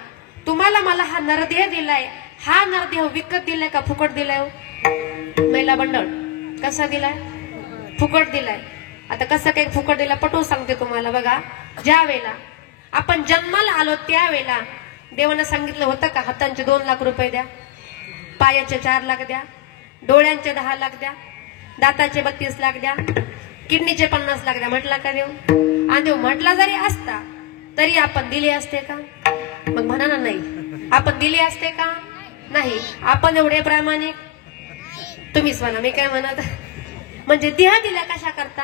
तुम्हाला मला हा नरदेह दिलाय, हा नरदेह विकत दिलाय का फुकट दिलाय हो, महिला मंडळ कसा दिलाय, फुकट दिलाय. आता कसं काही फुकट दिला पटवून सांगते तुम्हाला. बघा, ज्या वेळेला आपण जन्माला आलो त्यावेळेला देवानं सांगितलं होतं का हातांचे 2 लाख रुपये द्या, पायाचे 4 लाख द्या, डोळ्यांचे 10 लाख द्या, दाताचे 32 लाख द्या, किडनीचे 50 लाख द्या? म्हटला का देव? आणि देव म्हटला जरी असता तरी आपण दिले असते का? मग म्हणा ना नाही, आपण दिले असते का? नाही. आपण एवढे प्रामाणिक? तुम्हीच म्हणा, मी काय म्हणत. म्हणजे देह दिला कशा करता?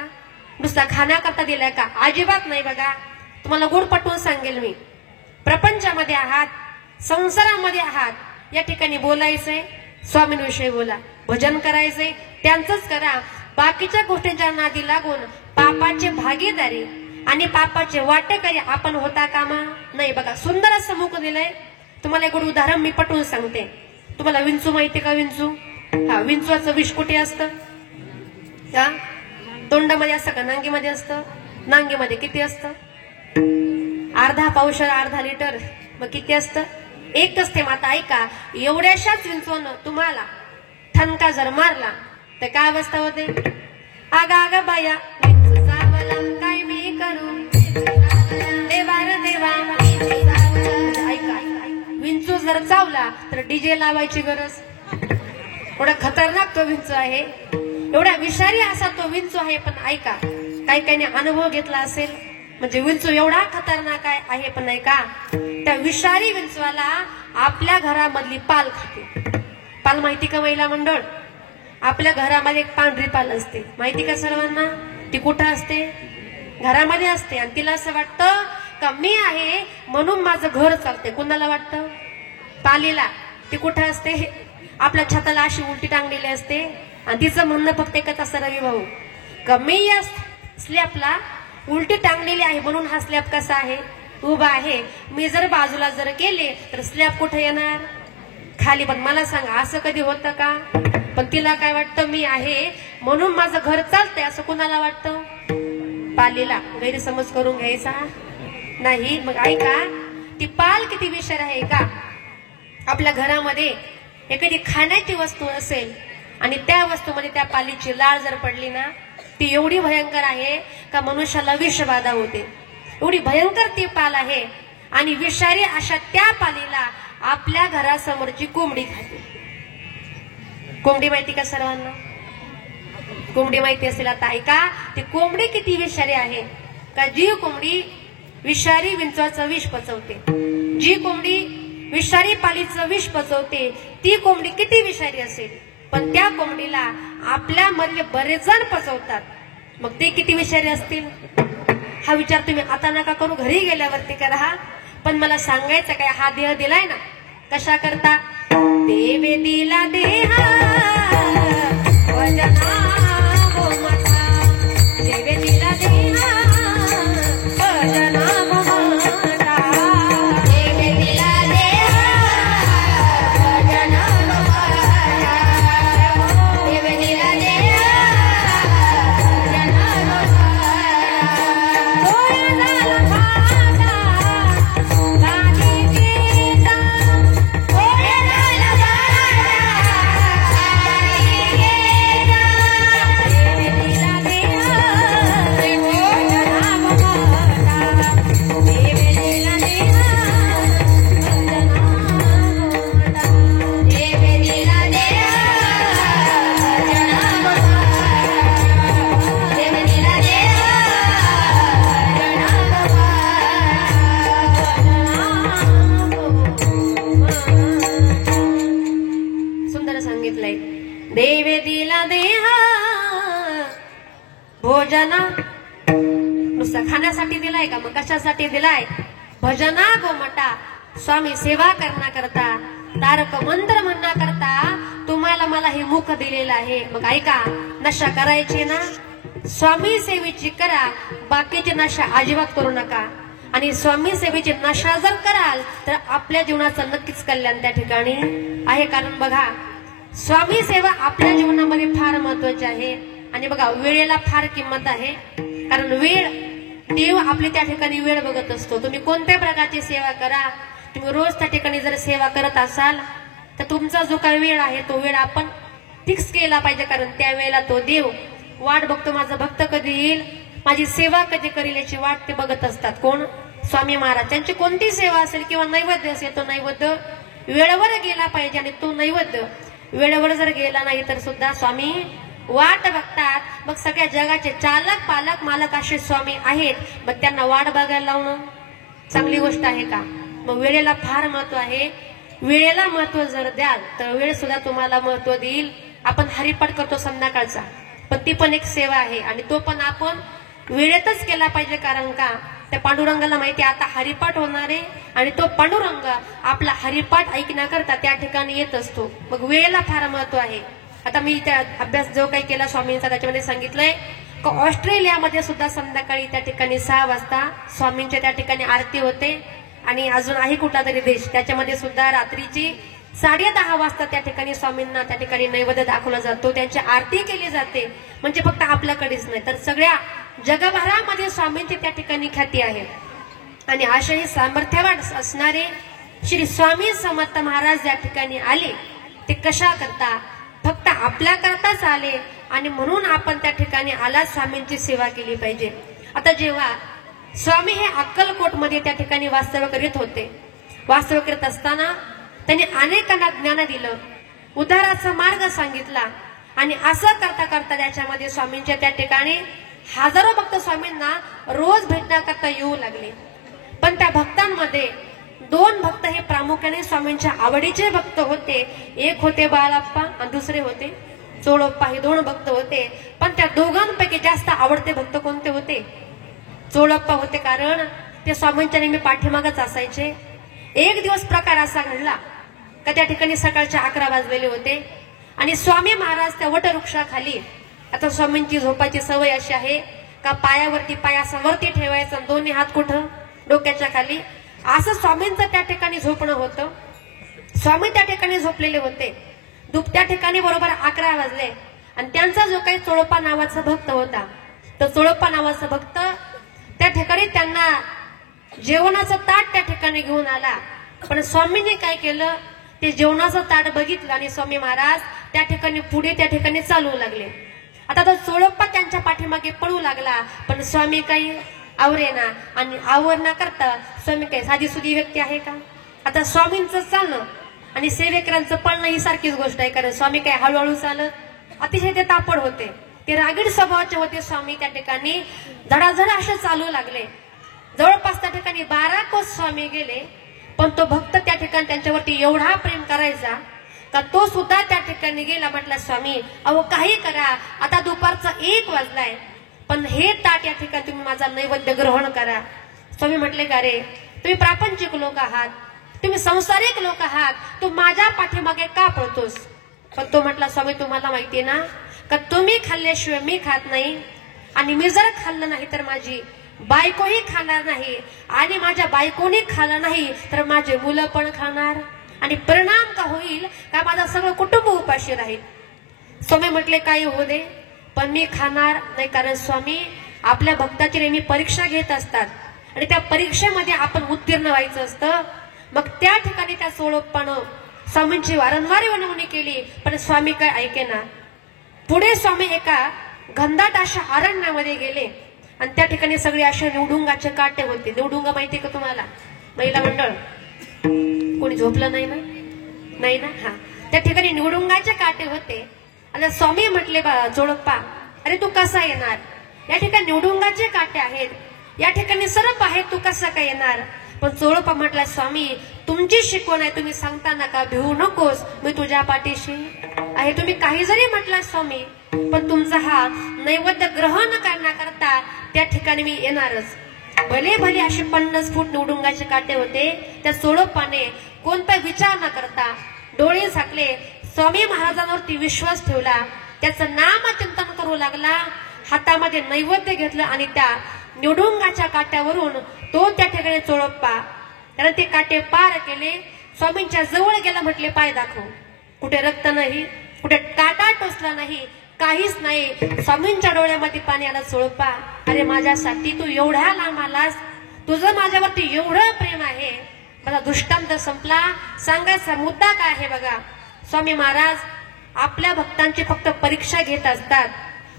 नुसता खाण्याकरता दिलाय का? अजिबात नाही. बघा, तुम्हाला गोड पटवून सांगेल मी, प्रपंचामध्ये आहात, संसारामध्ये आहात, या ठिकाणी बोलायचंय, स्वामींविषयी बोला, भजन करायचंय, त्यांचंच करा. बाकीच्या गोष्टींच्या नादी लागून पापाचे भागीदारी आणि पापाचे वाटेकरी आपण होता कामा नाही. बघा, सुंदर असं मुख दिलंय. तुम्हाला एक उदाहरण मी पटवून सांगते. तुम्हाला विंचू माहिती का? विंचू, हा, विंचूचं विष कुठे असतं? हा, तोंडामध्ये असतं का नांगीमध्ये असतं? नांगीमध्ये किती असतं? अर्धा पावशर, अर्धा लिटर. मग किती असतं? एक असते. माता ऐका, एवढ्याशाच विंचून तुम्हाला ठणका जर मारला तर काय अवस्था होते? आगा आगा बाया, विंचूचा वलम काय मी करू, देवा रे देवा. ऐका, विंचू जर चावला तर डीजे लावायची गरज. एवढा खतरनाक तो विंचू आहे, एवढा विषारी असा तो विंचू आहे. पण ऐका, काही काही अनुभव घेतला असेल, म्हणजे विंचू एवढा खतरनाक आहे. पण ऐका, त्या विषारी विंचवाला आपल्या घरामधली पाल खाते. पाल माहिती का महिला मंडळ? आपल्या घरामध्ये एक पांढरी पाल असते, माहिती का सर्वांना? ती कुठं असते? घरामध्ये असते. आणि तिला असं वाटतं का मी आहे म्हणून माझं घर चालते. कुणाला वाटतं? पालीला. ती कुठं असते? आपल्या छताला अशी उलटी टांगलेली असते. आणि तिचं म्हणणं फक्त एकच असतं, रवी भाऊ, का मी या स्लॅबला उलटी टांगलेली आहे म्हणून हा स्लॅब कसा आहे? उभा आहे. मी जर बाजूला जर गेले तर स्लॅब कुठे येणार? खाली. पण मला सांगा, असं कधी होतं का? पण तिला काय वाटतं? मी आहे म्हणून माझं घर चालतंय, असं कुणाला वाटतं? पालीला. गैरसमज करून घ्यायचा नाही. मग ऐका, ती पाल किती विषारी आहे का? आपल्या घरामध्ये एखादी खाण्याची वस्तू असेल आणि त्या वस्तूमध्ये त्या पालीची लाळ जर पडली ना, ती एवढी भयंकर आहे का मनुष्याला विषबाधा होते. एवढी भयंकर ती पाल आहे. आणि विषारी अशा त्या पालीला आपल्या घरासमोरची कोंबडी खाते. कोंबडी माहिती का सर्वांना? कोंबडी माहिती असेल आता ऐका, ती कोंबडी किती विषारी आहे का? जी कोंबडी विषारी विंचवाचं विष पचवते, जी कोंबडी विषारी पालीचं विष पचवते, ती कोंबडी किती विषारी असेल. पण त्या कोंबडीला आपल्या मधले बरेच जण पचवतात. मग ते किती विषारी असतील? हा विचार तुम्ही आता नका करू, घरी गेल्यावरती करा. पण मला सांगायचं काय, हा देह दिलाय ना कशा करता? देवे दिला देहा वजना गोमाता, देवे दिला देहा वजना गोमाता, देवे दिला देहा वजना गोमाता, देवे दिला देहा वजना गोमाता. देवे दिला देहा भोजना, नुसता खाण्यासाठी दिलाय का? मग कशासाठी दिलाय? भजना गोमटा, स्वामी सेवा करण्याकरता, तारक मंत्र म्हणण्याकरता तुम्हाला मला हे मुख दिलेलं आहे. मग ऐका, नशा करायची ना, स्वामी सेवेची करा, बाकीची नशा अजिबात करू नका. आणि स्वामी सेवेची नशा जर कराल तर आपल्या जीवनाचं नक्कीच कल्याण त्या ठिकाणी आहे. कारण बघा, स्वामी सेवा आपल्या जीवनामध्ये फार महत्वाची आहे. आणि बघा, वेळेला फार किंमत आहे. कारण वेळ, देव आपली त्या ठिकाणी वेळ बघत असतो. तुम्ही कोणत्या प्रकारची सेवा करा, तुम्ही रोज त्या ठिकाणी जर सेवा करत असाल तर तुमचा जो काही वेळ आहे तो वेळ आपण फिक्स केला पाहिजे. कारण त्या वेळेला तो देव वाट बघतो, माझा भक्त कधी येईल, माझी सेवा कधी करील याची वाट ते बघत असतात. कोण? स्वामी महाराज त्यांची कोणती सेवा असेल किंवा नैवेद्य असेल तो नैवेद्य वेळेवर गेला पाहिजे आणि तो नैवेद्य वेळेवर जर गेला नाही तर सुद्धा स्वामी वाट बघतात. मग सगळ्या जगाचे चालक पालक मालक असे स्वामी आहेत, मग त्यांना वाट बघायला लावणं चांगली गोष्ट आहे का? मग वेळेला फार महत्व आहे. वेळेला महत्व जर द्याल तर वेळ सुद्धा तुम्हाला महत्व देईल. आपण हरिपाठ करतो संध्याकाळचा, पण ती पण एक सेवा आहे आणि तो पण आपण वेळेतच केला पाहिजे. कारण का त्या पांडुरंगाला माहिती आता हरिपाठ होणार आहे आणि तो पांडुरंग आपला हरिपाठ ऐकण्याकरता त्या ठिकाणी येत असतो. मग वेळेला फार महत्व आहे. आता मी त्या अभ्यास जो काही केला स्वामींचा त्याच्यामध्ये सांगितलंय की ऑस्ट्रेलियामध्ये सुद्धा संध्याकाळी त्या ठिकाणी 6 वाजता स्वामींच्या त्या ठिकाणी आरती होते. आणि अजून आहे कुठला तरी देश त्याच्यामध्ये सुद्धा रात्रीची 10:30 वाजता त्या ठिकाणी स्वामींना त्या ठिकाणी नैवेद्य दाखवला जातो, त्यांची आरती केली जाते. म्हणजे फक्त आपल्याकडेच नाही तर सगळ्या जगभरामध्ये स्वामींची त्या ठिकाणी ख्याती आहे. आणि असेही सामर्थ्यवान असणारे श्री स्वामी समर्थ महाराज या ठिकाणी आले ते कशा करता? फक्त आपल्या करताच आले आणि म्हणून आपण त्या ठिकाणी आला स्वामींची सेवा केली पाहिजे. आता जेव्हा स्वामी हे अक्कलकोटमध्ये त्या ठिकाणी वास्तव्य करीत होते, वास्तव्य करीत असताना त्यांनी अनेकांना ज्ञान दिलं, उद्धाराचा मार्ग सांगितला आणि असं करता करता त्याच्यामध्ये स्वामींच्या त्या ठिकाणी हजारो भक्त स्वामींना रोज भेटण्याकरता येऊ लागले. पण त्या भक्तांमध्ये 2 भक्त हे प्रामुख्याने स्वामींच्या आवडीचे भक्त होते. एक होते बाळाप्पा आणि दुसरे होते चोळप्पा. हे 2 भक्त होते. पण त्या दोघांपैकी जास्त आवडते भक्त कोणते होते? चोळप्पा होते. कारण ते स्वामींच्या नेहमी पाठीमागच असायचे. एक दिवस प्रकार असा घडला का त्या ठिकाणी सकाळच्या 11 वाजलेले होते आणि स्वामी महाराज त्या वटवृक्षाखाली, आता स्वामींची झोपाची सवय अशी आहे का पायावरती पाय असं वरती ठेवायचा, दोन्ही हात कुठं? डोक्याच्या खाली. असं स्वामींचं त्या ठिकाणी झोपणं होतं. स्वामी त्या ठिकाणी झोपलेले होते. त्या ठिकाणी बरोबर 11 वाजले आणि त्यांचा जो काही चोळप्पा नावाचा भक्त होता, तर चोळप्पा नावाचा भक्त त्या ठिकाणी त्यांना जेवणाचं ताट त्या ठिकाणी घेऊन आला. पण स्वामींनी काय केलं, ते जेवणाचं ताट बघितलं आणि स्वामी महाराज त्या ठिकाणी पुढे त्या ठिकाणी चालू लागले. आता तो चोळप्पा त्यांच्या पाठीमागे पळू लागला, पण स्वामी काही आवरेना आणि आवरणा करता स्वामी काही साधी सुधी व्यक्ती आहे का? आता स्वामींचं चालणं आणि सेवेकरांचं पळणं ही सारखीच गोष्ट आहे. कारण स्वामी काय हळूहळू चालत, अतिशय ते तापड होते, ते रागीड स्वभावाचे होते. स्वामी त्या ठिकाणी धडाधड असे चालू लागले. जवळपास त्या ठिकाणी 12 कोस स्वामी गेले. पण तो भक्त त्या ठिकाणी त्यांच्यावरती एवढा प्रेम करायचा का तो सुद्धा त्या ठिकाणी गेला. म्हटला स्वामी अहो काही करा, आता दुपारचा 1 वाजलाय, पण हे ताट या ठिकाणी तुम्ही माझा नैवेद्य ग्रहण करा. स्वामी म्हटले का रे, तुम्ही प्रापंचिक लोक आहात, तुम्ही संसारिक लोक आहात, तू माझ्या पाठीमागे का पळतोस? पण तो म्हटला स्वामी तुम्हाला माहितीये ना का तुम्ही खाल्ल्याशिवाय मी खात नाही आणि मी जर खाल्लं नाही तर माझी बायकोही खाणार नाही आणि माझ्या बायकोनी खाल्लं नाही तर माझे मुलं पण खाणार आणि परिणाम का होईल का माझा सगळं कुटुंब उपाशी राहील. स्वामी म्हटले काही होऊ दे पण मी खाणार नाही. कारण स्वामी आपल्या भक्ताची नेहमी परीक्षा घेत असतात आणि त्या परीक्षेमध्ये आपण उत्तीर्ण व्हायचं असतं. मग त्या ठिकाणी त्या चोळप्पानं स्वामींची वारंवार विनवणी केली पण स्वामी काय ऐकेना. पुढे स्वामी एका घनदाट अशा अरण्यामध्ये गेले आणि त्या ठिकाणी सगळे असे निवडुंगाचे काटे होते. निवडुंगा माहिती का तुम्हाला? महिला मंडळ कोणी झोपलं नाही ना? नाही ना? हा, त्या ठिकाणी निवडुंगाचे काटे होते. आणि स्वामी म्हटले चोळप्पा अरे तू कसा येणार? या ठिकाणी निवडुंगाचे काटे आहेत, या ठिकाणी सरप आहे, तू कसा काय येणार? पण चोळप्पा म्हटला स्वामी तुमची शिकवण आहे, तुम्ही सांगता नका, भिवू नकोस, मी तुझ्या पाठीशी आहे. तुम्ही काही जरी म्हटला स्वामी पण तुमचा हा नैवेद्य ग्रहण करण्याकरता त्या ठिकाणी मी येणारच. भले भले असे 50 फूट निवडुंगाचे काटे होते. त्या चोळप्पाने कोणता विचार न करता डोळे झाकले, स्वामी महाराजांवरती विश्वास ठेवला, त्याचं नाम चिंतन करू लागला, हातामध्ये नैवेद्य घेतलं आणि त्या निवडुंगाच्या काट्यावरून तो त्या ठिकाणी चोळप्पा त्याला ते काटे पार केले. स्वामींच्या जवळ गेला, म्हटले पाय दाखव. कुठे रक्त नाही, कुठे काटा टोचला नाही, काहीच नाही. स्वामींच्या डोळ्यामध्ये पाणी आलं. चोळप्पा अरे माझ्यासाठी तू एवढ्या लांब आलास, तुझं माझ्यावरती एवढं प्रेम आहे. माझा दृष्टांत संपला. सांगायचा मुद्दा काय आहे बघा, स्वामी महाराज आपल्या भक्तांची फक्त परीक्षा घेत असतात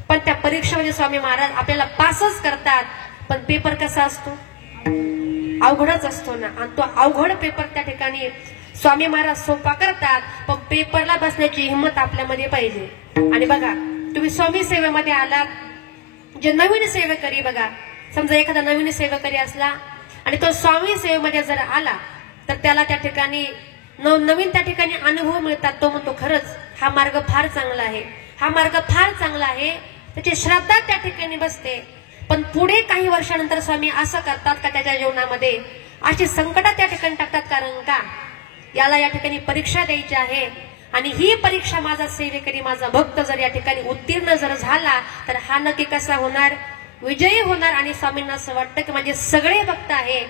पण त्या परीक्षेमध्ये स्वामी महाराज आपल्याला पासच करतात. पण पेपर कसा असतो? अवघडच असतो ना, आणि तो अवघड पेपर त्या ठिकाणी स्वामी महाराज सोपा करतात, पण पेपरला बसण्याची हिंमत आपल्यामध्ये पाहिजे. आणि बघा, तुम्ही स्वामी सेवेमध्ये आलात, जे नवीन सेवेकरी बघा, समजा एखादा नवीन सेवेकरी असला आणि तो स्वामी सेवेमध्ये जर आला तर त्याला त्या ठिकाणी नवीन त्या ठिकाणी अनुभव मिळतात. तो म्हणतो खरंच हा मार्ग फार चांगला आहे, हा मार्ग फार चांगला आहे, त्याची श्रद्धा त्या ठिकाणी बसते. पण पुढे काही वर्षानंतर स्वामी असं करतात का त्याच्या जीवनामध्ये अशी संकट त्या ठिकाणी टाकतात. कारण का याला या ठिकाणी परीक्षा द्यायची आहे, आणि ही परीक्षा माझा सेवेकरी, माझा भक्त जर या ठिकाणी उत्तीर्ण जर झाला तर हा नक्की कसा होणार, विजयी होणार. आणि स्वामींना असं वाटतं की माझे सगळे भक्त आहे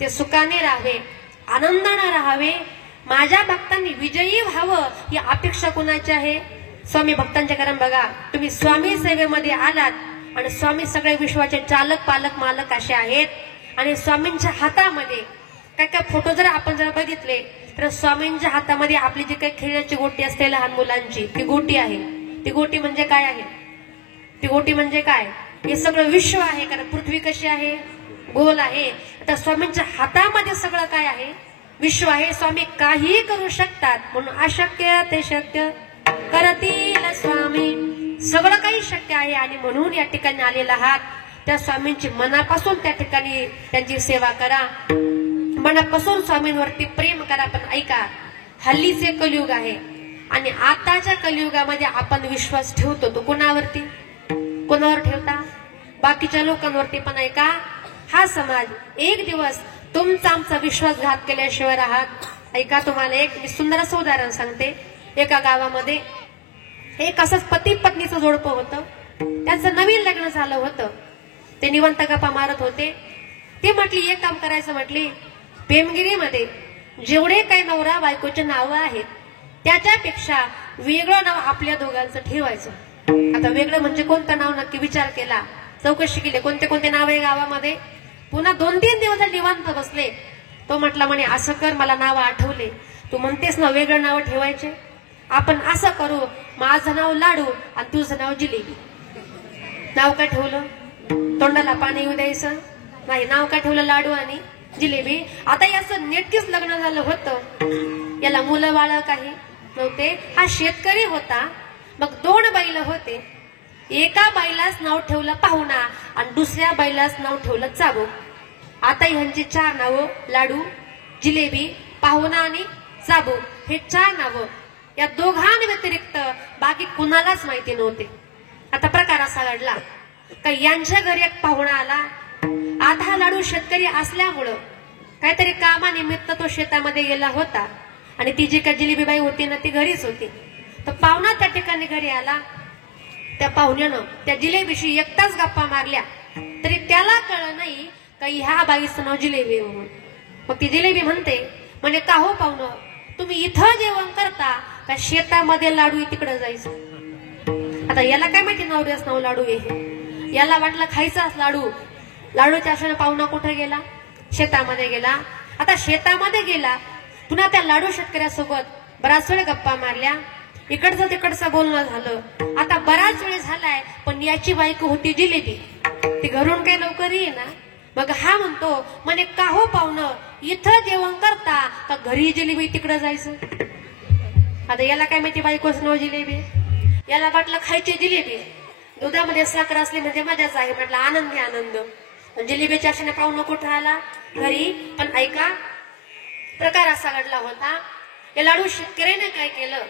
ते सुखाने राहावे, आनंदाने राहावे, माझ्या भक्तांनी विजयी व्हावं ही अपेक्षा कोणाची आहे, स्वामी भक्तांच्या. कारण बघा, तुम्ही स्वामी सेवेमध्ये आलात आणि स्वामी सगळे विश्वाचे चालक पालक मालक असे आहेत, आणि स्वामींच्या हातामध्ये काय काय फोटो जर आपण जर बघितले तर स्वामींच्या हातामध्ये आपली जी काही खेळण्याची गोटी असते लहान मुलांची, ती गोटी आहे. ती गोटी म्हणजे काय आहे, ती गोटी म्हणजे काय, हे सगळं विश्व आहे. कारण पृथ्वी कशी आहे, गोल आहे. आता स्वामींच्या हातामध्ये सगळं काय आहे, विश्व आहे. स्वामी काही करू शकतात, म्हणून अशक्य ते शक्य करतील स्वामी, सगळं काही शक्य आहे. आणि म्हणून या ठिकाणी आलेला आहात, त्या स्वामींची मनापासून त्या ठिकाणी त्यांची सेवा करा, मनापासून स्वामींवरती प्रेम करा. पण ऐका, हल्लीचे कलियुग आहे आणि आताच्या कलियुगामध्ये आपण विश्वास ठेवतो तो कोणावरती, कोणावर ठेवता, बाकीच्या लोकांवरती. पण ऐका, हा समाज एक दिवस तुमचा आमचा विश्वासघात केल्याशिवाय राहत. ऐका, तुम्हाला एक मी सुंदर असं उदाहरण सांगते. एका गावामध्ये एक असंच पती पत्नीचं जोडपं होतं, त्यांचं नवीन लग्न झालं होतं. ते निवांत गप्पा मारत होते. ते म्हटली एक काम करायचं, म्हटली पेमगिरीमध्ये जेवढे काही नवरा बायकोचे नावं आहेत त्याच्यापेक्षा वेगळं नाव आपल्या दोघांचं ठेवायचं. आता वेगळं म्हणजे कोणतं नाव, नक्की विचार केला, चौकशी केली कोणते कोणते नाव आहे गावामध्ये. पुन्हा 2-3 दिवस निवांत बसले. तो म्हटला म्हणे असं कर, मला नाव आठवले, तू म्हणतेस ना वेगळं नाव ठेवायचे, आपण असं करू, माझं नाव लाडू आणि तुझं नाव जिलेबी. नाव काय ठेवलं, तोंडाला पाणी येऊ द्यायचं नाही, नाव काय ठेवलं, लाडू आणि जिलेबी. आता याचं नेटकीच लग्न झालं होतं, याला मुलं बाळ काही नव्हते. हा शेतकरी होता. मग 2 बैल होते. एका बैलाच नाव ठेवलं पाहुणा आणि दुसऱ्या बैलाच नाव ठेवलं चाबूक. आता ह्यांची 4 नावं, लाडू, जिलेबी, पाहुणा आणि चाबूक, हे 4 नावं या दोघांव्यतिरिक्त बाकी कुणालाच माहिती नव्हते. आता प्रकार असा घडला का यांच्या घरी एक पाहुणा आला. आता हा लाडू शेतकरी असल्यामुळं काहीतरी कामानिमित्त तो शेतामध्ये गेला होता, आणि ती जी काही जिलेबीबाई होती ना ती घरीच होती. तर पाहुणा त्या ठिकाणी घरी आला. त्या पाहुण्यानं त्या जिलेबीशी एकटाच गप्पा मारल्या, तरी त्याला कळलं नाही का ह्या बाईचं नाव जिलेबी म्हणून. मग ती जिलेबी म्हणते, म्हणे का हो पाहुणं, तुम्ही इथं जेवण करता का शेतामध्ये लाडू तिकडे जायचं. आता याला काय माहिती नवऱ्याच नाव लाडू आहे, याला वाटलं खायचाच लाडू. लाडूच्या आशेने पाहुणा कुठे गेला, शेतामध्ये गेला. आता शेतामध्ये गेला, पुन्हा त्या लाडू शेतकऱ्यासोबत बराच वेळ गप्पा मारल्या, इकडचं तिकडचं बोलणं झालं. आता बराच वेळ झालाय, पण याची बायको होती जिलेबी, ती घरून काही लवकर येईना. मग हा म्हणतो, म्हणे का हो पाहुणं, इथं जेवण करता का घरी जिलेबी तिकडं जायचं. आता याला काय माहिती बायकोच नाव जिलेबी, याला वाटलं खायची जिलेबी, दुधामध्ये साखर असली म्हणजे मजाच आहे, म्हटलं आनंदी आनंद. जिलेबीच्या आशेने पाहुणं कुठं आला, घरी. पण ऐका, प्रकार असा घडला होता. या लाडू शेतकऱ्याने काय केलं,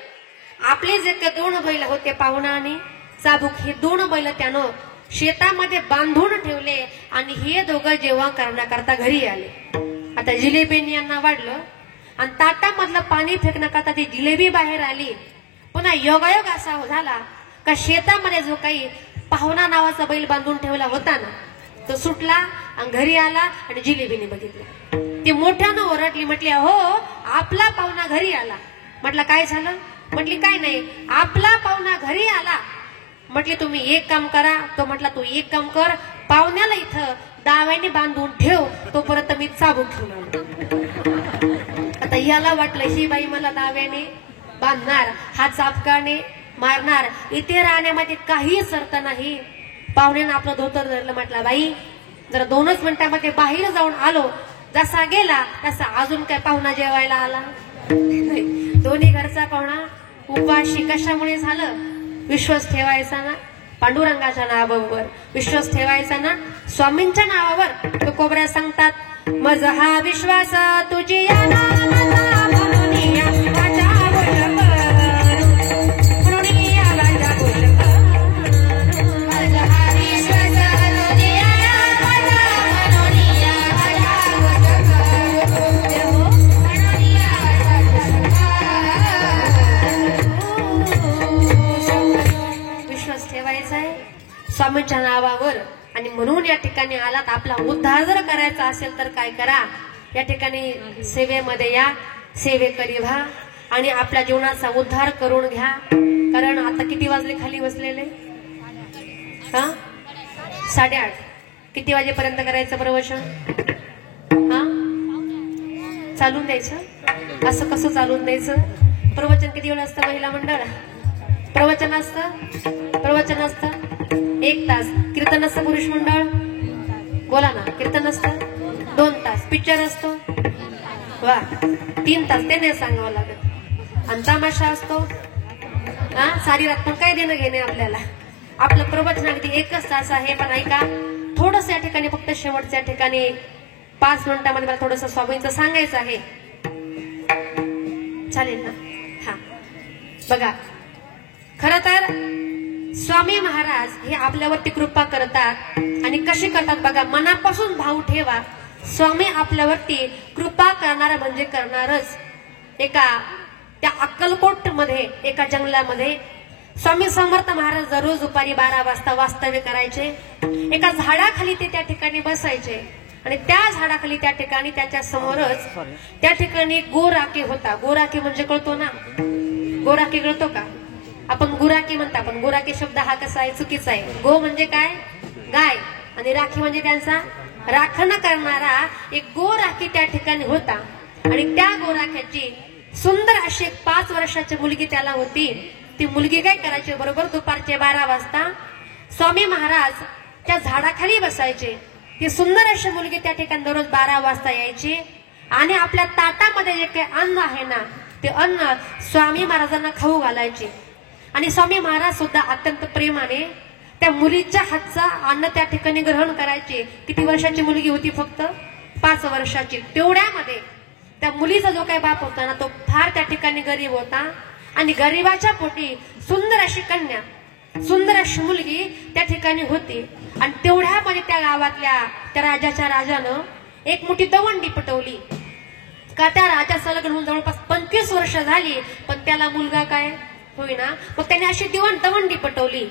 आपले जे काही 2 बैल होते, पाहुणा आणि चाबूक, हे 2 बैल त्यानं शेतामध्ये बांधून ठेवले आणि हे दोघं जेवण करण्याकरता घरी आले. आता जिलेबीने यांना वाढलं आणि ताटामधलं पाणी फेकण्याकरता ती जिलेबी बाहेर आली. पुन्हा योगायोग असा झाला का शेतामध्ये जो काही पाहुणा नावाचा बैल बांधून ठेवला होता ना, तो सुटला आणि घरी आला आणि जिलेबीने बघितलं. ती मोठ्यानं ओरडली, म्हटली हो आपला पाहुणा घरी आला. म्हटलं काय झालं, म्हटली काय नाही, आपला पाहुणा घरी आला. म्हटली तुम्ही एक काम करा. तो म्हटला तू एक काम कर, पाहुण्याला इथं दाव्याने बांधून ठेव, तोपर्यंत मी चाबूक घेऊन आलो. आता याला वाटलं ही बाई मला दाव्याने बांधणार, हा चाबकाने मारणार, इथे राहण्यामध्ये काहीच अर्थ नाही. पाहुण्यानं आपलं धोतर धरलं, म्हटलं बाई जरा 2च मिनिटांमध्ये बाहेर जाऊन आलो, जसा गेला तसा अजून काय पाहुणा जेवायला आला नाही. दोन्ही घरचा पाहुणा उपाशी कशामुळे झालं? विश्वास ठेवायचा ना पांडुरंगाच्या नावावर, विश्वास ठेवायचा ना स्वामींच्या नावावर. तो कोबऱ्या सांगतात मज हा विश्वास तुझी स्वामींच्या नावावर. आणि म्हणून या ठिकाणी आलात. आपला उद्धार जर करायचा असेल तर काय करा, या ठिकाणी सेवेमध्ये या, सेवेकरी व्हा आणि आपल्या जीवनाचा उद्धार करून घ्या. कारण आता किती वाजले खाली बसलेले? 8:30. किती वाजेपर्यंत करायचं प्रवचन? चालून द्यायचं? असं कसं चालून द्यायचं? प्रवचन किती वेळ असतं महिला मंडळ? प्रवचन असतं 1 तास. कीर्तन असतं पुरुष मंडळ? बोला ना. कीर्तन असतं 2 तास. पिक्चर असतो वा 3 तास. ते नाही सांगावं लागत. आणि तमाशा असतो सारी रात. पण काय देणं घेणे आपल्याला? आपलं प्रवचन अगदी 1च तास आहे. पण ऐका, थोडस या ठिकाणी फक्त शेवटच्या ठिकाणी 5 मिनिटांमध्ये मला थोडस स्वामींचं सांगायचं आहे. चालेल ना? हा बघा, खर तर स्वामी महाराज हे आपल्यावरती कृपा करतात. आणि कशी करतात बघा, मनापासून भाव ठेवा. स्वामी आपल्यावरती कृपा करणार म्हणजे करणारच. त्या अक्कलकोट मध्ये एका जंगलामध्ये स्वामी समर्थ महाराज दररोज दुपारी 12 वाजता वास्तव्य करायचे. एका झाडाखाली ते त्या ठिकाणी बसायचे. आणि त्या झाडाखाली त्या ठिकाणी त्याच्या समोरच त्या ठिकाणी गोराकी होता. गोराकी म्हणजे कळतो ना? गोराकी कळतो का? आपण गुराकी म्हणता, पण गुराकी शब्द हा कसा आहे? चुकीचा आहे. गो म्हणजे काय? गाय. आणि राखी म्हणजे त्यांचा राखण करणारा एक गोराखी त्या ठिकाणी होता. आणि त्या गोराख्याची सुंदर अशी 5 वर्षाची मुलगी त्याला होती. ती मुलगी काय करायची? बरोबर दुपारचे 12 वाजता स्वामी महाराज त्या झाडाखाली बसायचे. ती सुंदर अशी मुलगी त्या ठिकाणी दररोज 12 वाजता यायची. आणि आपल्या ताटामध्ये जे काही अन्न आहे ना, ते अन्न स्वामी महाराजांना खाऊ घालायचे. आणि स्वामी महाराज सुद्धा अत्यंत प्रेमाने त्या मुलीच्या हातचा अन्न त्या ठिकाणी ग्रहण करायचे. किती वर्षाची मुलगी होती? फक्त 5 वर्षाची. तेवढ्यामध्ये त्या मुलीचा जो काही बाप होता ना, तो फार त्या ठिकाणी गरीब होता. आणि गरीबाच्या पोटी सुंदर अशी कन्या, सुंदर अशी मुलगी त्या ठिकाणी होती. आणि तेवढ्यामध्ये त्या गावातल्या त्या राजानं एक मोठी दवंडी पटवली. का त्या राजाचं लग्न होऊन जवळपास 25 वर्ष झाली, पण त्याला मुलगा काय होईना. मग त्याने अशी दवंडी पटवली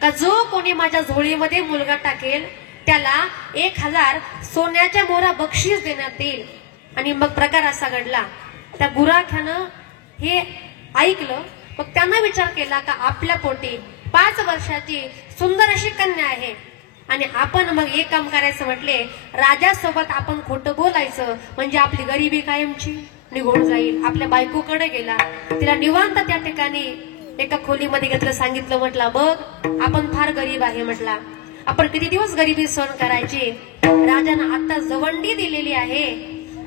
का जो कोणी माझ्या झोळीमध्ये मुलगा टाकेल त्याला 1000 सोन्याच्या मोहरा बक्षीस देण्यात येईल. आणि मग प्रकार असा घडला. त्या गुराख्यानं हे ऐकलं. मग त्यानं विचार केला का आपल्या पोटी 5 वर्षाची सुंदर अशी कन्या आहे. आणि आपण मग एक काम करायचं म्हटले, राजासोबत आपण खोटं बोलायचं म्हणजे आपली गरिबी कायमची निघून जाईल. आपल्या बायकोकडे गेला. तिला निवांत त्या ठिकाणी एका खोलीमध्ये घेतलं. सांगितलं, म्हटलं बघ आपण फार गरीब आहे. म्हटला आपण किती दिवस गरिबी सहन करायची. राजानं आता दवंडी दिलेली आहे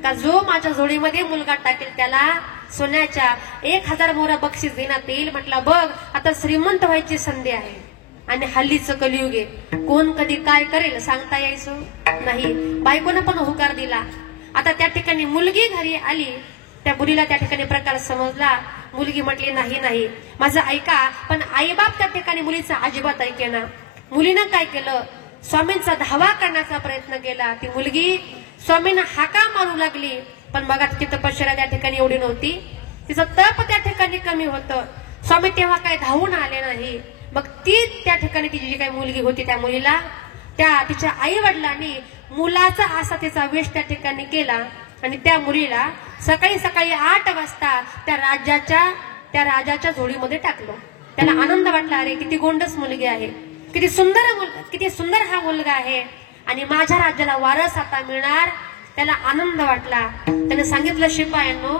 का जो माझ्या झोळीमध्ये मुलगा टाकेल त्याला सोन्याच्या 1000 मोहरा बक्षीस देण्यात येईल. म्हटलं बघ आता श्रीमंत व्हायची संधी आहे. आणि हल्लीचं कलियुग आहे. कोण कधी काय करेल सांगता यायचं नाही. बायकोनं पण होकार दिला. आता त्या ठिकाणी मुलगी घरी आली. त्या मुलीला त्या ठिकाणी प्रकार समजला. मुलगी म्हटली नाही माझं ऐका. पण आईबाप त्या ठिकाणी मुलीचा अजिबात ऐकेना. मुलीनं काय केलं? स्वामींचा धावा करण्याचा प्रयत्न केला. ती मुलगी स्वामींना हाका मारू लागली. पण बघा तिची तपश्चर्या त्या ठिकाणी एवढी नव्हती. तिचं तप त्या ठिकाणी कमी होतं. स्वामी तेव्हा काय धावून आले नाही. मग ती त्या ठिकाणी तिची जी काही मुलगी होती त्या मुलीला त्या तिच्या आई वडिलांनी मुलाचा असा तिचा वेश त्या ठिकाणी केला. आणि त्या मुलीला सकाळी 8 वाजता त्या राजाच्या झोळीमध्ये टाकलं. त्याला आनंद वाटला. अरे किती गोंडस मुलगी आहे, किती सुंदर हा मुलगा आहे आणि माझ्या राज्याला वारस आता मिळणार. त्याला आनंद वाटला. त्याने सांगितलं, शिपायांनो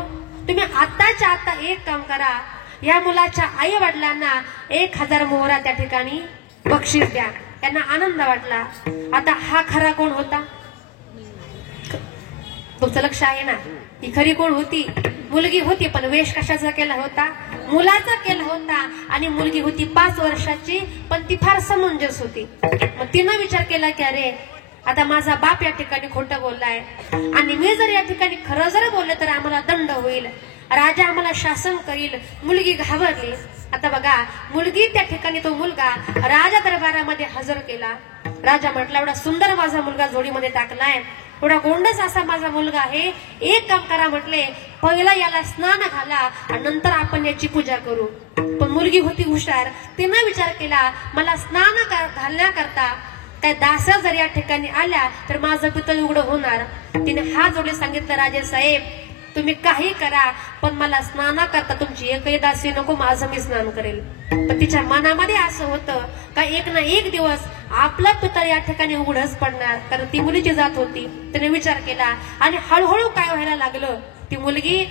तुम्ही आताच्या आता एक काम करा, या मुलाच्या आई वडिलांना 1000 मोहरा त्या ठिकाणी बक्षीस द्या. त्यांना आनंद वाटला. आता हा खरा कोण होता? तुमचं लक्ष आहे ना? ही खरी कोण होती? मुलगी होती, पण वेश कशाचा केला होता? मुलाचा केला होता. आणि मुलगी होती 5 वर्षाची, पण ती फार समंजस होती. मग तिनं विचार केला की अरे आता माझा बाप या ठिकाणी खोटं बोललाय, आणि मी जर या ठिकाणी खरं जर बोलले तर आम्हाला दंड होईल, राजा आम्हाला शासन करील. मुलगी घाबरली. आता बघा, मुलगी त्या ठिकाणी तो मुलगा राजा दरबारामध्ये हजर केला. राजा म्हटला एवढा सुंदर माझा मुलगा जोडीमध्ये टाकलाय, एवढा गोंडस असा माझा मुलगा आहे, एक काम करा म्हटले, पहिला याला स्नान घाला आणि नंतर आपण याची पूजा करू. पण मुलगी होती हुशार, तिने विचार केला मला स्नान घालण्याकरता काय दासा जर या ठिकाणी आल्या तर माझं पितळ उघडं होणार. तिने हात जोडले सांगितलं राजे साहेब तुम्ही काही करा, पण मला स्नाना करता तुमची एकही दासी नको, माझं मी स्नान करेल. पण तिच्या मनामध्ये असं होतं का एक ना एक दिवस आपला पितळ या ठिकाणी उघडच पडणार, कारण ती मुलीची जात होती. तिने विचार केला आणि हळूहळू काय व्हायला लागलं, ती मुलगी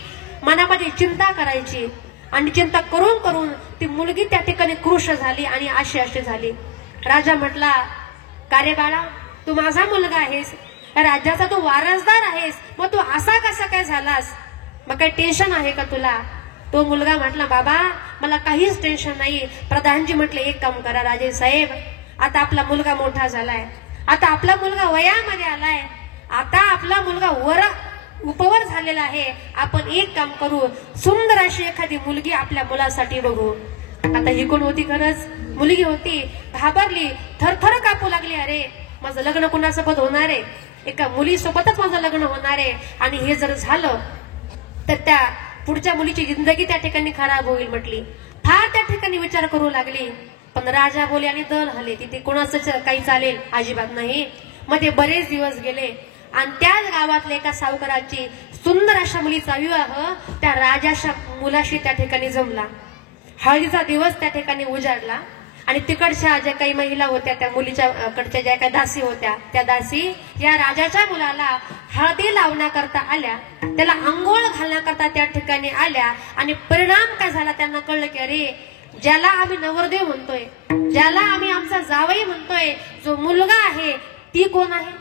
मनामध्ये चिंता करायची आणि चिंता करून करून ती मुलगी त्या ठिकाणी कृश झाली आणि अशी झाली. राजा म्हटला का रे बाळा, तू माझा मुलगा आहेस, राज्याचा तू वारसदार आहेस, मग तू असा कसा काय झालास? मग काही टेन्शन आहे का तुला? तो मुलगा म्हटला बाबा मला काहीच टेन्शन नाही. प्रधानजी म्हटले एक काम करा राजे साहेब, आता आपला मुलगा मोठा झालाय, आता आपला मुलगा वयामध्ये आलाय, आता आपला मुलगा उपवर झालेला आहे, आपण एक काम करू, सुंदर अशी एखादी मुलगी आपल्या मुलासाठी बघू. आता ही कोण होती? खरंच मुलगी होती. घाबरली, थरथर कापू लागली. अरे माझं लग्न कोणासोबत होणार आहे? एका मुलीसोबतच माझं लग्न होणार आहे, आणि हे जर झालं तर त्या पुढच्या मुलीची जिंदगी त्या ठिकाणी खराब होईल म्हटली. फार त्या ठिकाणी विचार करू लागली. पण राजा बोले आणि दल हले, तिथे कोणाच काही चालेल अजिबात नाही. मध्ये बरेच दिवस गेले आणि त्याच गावातल्या एका सावकाराची सुंदर अशा मुलीचा विवाह त्या राजाच्या मुलाशी त्या ठिकाणी जमला. हळदीचा दिवस त्या ठिकाणी उजाडला आणि तिकडच्या ज्या काही महिला होत्या, त्या मुलीच्या कडच्या ज्या काही दासी होत्या, त्या दासी या राजाच्या मुलाला हळदी लावण्याकरता आल्या, त्याला अंघोळ घालण्याकरता त्या ठिकाणी आल्या. आणि परिणाम काय झाला, त्यांना कळलं की अरे ज्याला आम्ही नवरदेव म्हणतोय, ज्याला आम्ही आमचा जावई म्हणतोय, जो मुलगा आहे ती कोण आहे?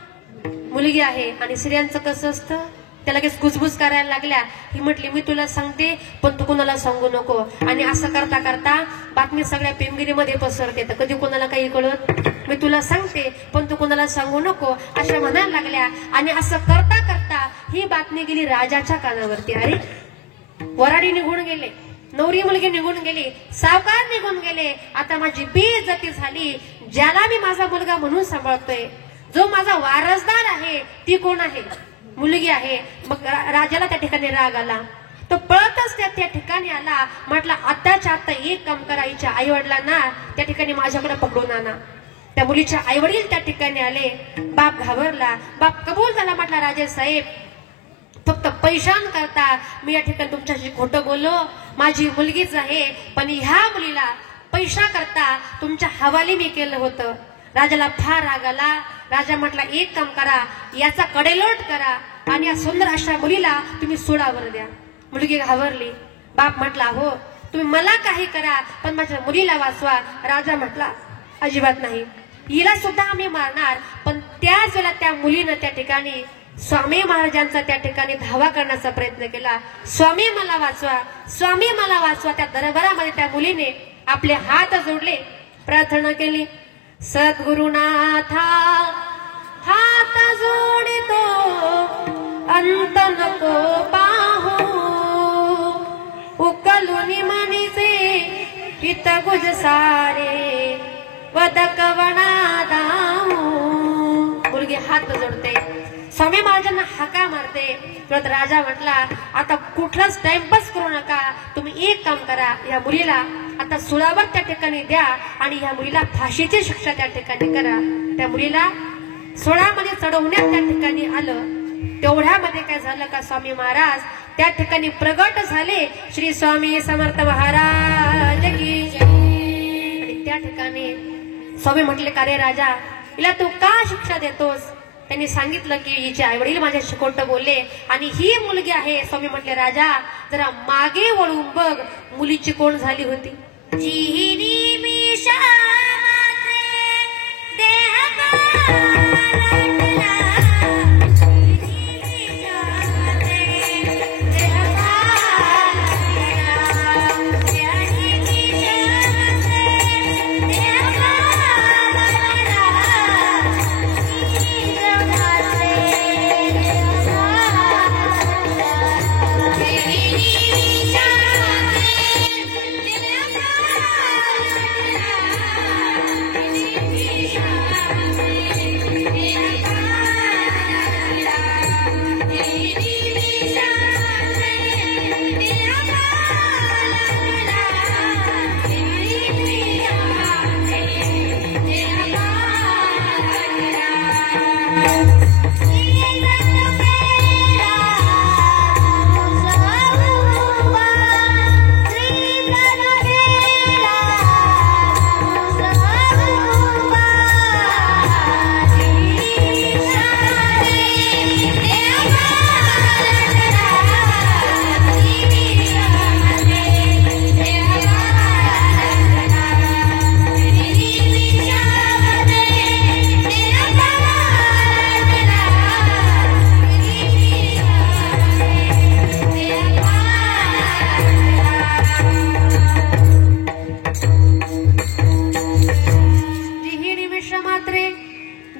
मुलगी आहे. आणि स्त्रियांचं कसं असतं, त्या लगेच कुजबुज करायला लागल्या. ही म्हटली मी तुला सांगते पण तू कोणाला सांगू नको. आणि असं करता करता बातमी सगळ्या पेमगिरीमध्ये पसरते, तर कधी कोणाला काही कळत. मी तुला सांगते पण तू कोणाला सांगू नको अशा म्हणायला लागल्या. आणि असं करता करता ही बातमी गेली राजाच्या कानावरती. अरे वराडी निघून गेले, नवरी मुलगी निघून गेली, सावकार निघून गेले, आता माझी बेइज्जती झाली. ज्याला मी माझा मुलगा म्हणून सांभाळतोय, जो माझा वारसदार आहे, ती कोण आहे? मुलगी आहे. मग राजाला त्या ठिकाणी राग आला. तो पळतच त्या ठिकाणी आला. म्हटलं आताच्या आता एक काम करायच्या आई वडिलांना त्या ठिकाणी माझ्याकडे पकडून आणा. त्या मुलीच्या आई वडील त्या ठिकाणी आले. बाप घाबरला, बाप कबूल झाला. म्हटला राजे साहेब फक्त पैशान करता मी या ठिकाणी तुमच्याशी खोटं बोललो, माझी मुलगीच आहे, पण ह्या मुलीला पैसा करता तुमच्या हवाली मी केलं होतं. राजाला फार राग आला. राजा म्हटला एक काम करा, याचा कडेलोट करा आणि या सुंदर अशा मुलीला तुम्ही सोडावर द्या. मुलगी घाबरली. बाप म्हटला हो तुम्ही मला काही करा पण माझ्या मुलीला वाचवा. राजा म्हटला अजिबात नाही, हिला सुद्धा आम्ही मारणार. पण त्याच वेळेला त्या मुलीनं त्या ठिकाणी स्वामी महाराजांचा त्या ठिकाणी धावा करण्याचा प्रयत्न केला. स्वामी मला वाचवा, स्वामी मला वाचवा. त्या दरबारामध्ये त्या मुलीने आपले हात जोडले, प्रार्थना केली. सद्गुरुनाथा हात जोडितो अंत नको पाहू, उकलुनी मनीचे हित गुज सारे वदकवना दाऊ. मुलगी हात जोडते, स्वामी महाराजांना हाका मारते. परत राजा म्हटला आता कुठलाच टाइमपास करू नका, तुम्ही एक काम करा, या मुलीला आता सुळावर त्या ठिकाणी द्या आणि या मुलीला फाशीची शिक्षा त्या ठिकाणी करा. त्या मुलीला सुळामध्ये चढवण्यात त्या ठिकाणी आलं. तेवढ्यामध्ये काय झालं का स्वामी महाराज त्या ठिकाणी प्रगट झाले. श्री स्वामी समर्थ महाराज की जय. आणि त्या ठिकाणी स्वामी म्हटले का रे राजा, हिला तू का शिक्षा देतोस? त्यांनी सांगितलं की हिचे आई वडील माझ्याशी खोटं बोलले आणि ही मुलगी आहे. स्वामी म्हटले राजा जरा मागे वळून बघ, मुलीची कोण झाली होती? जिहिनी मिशाचे देह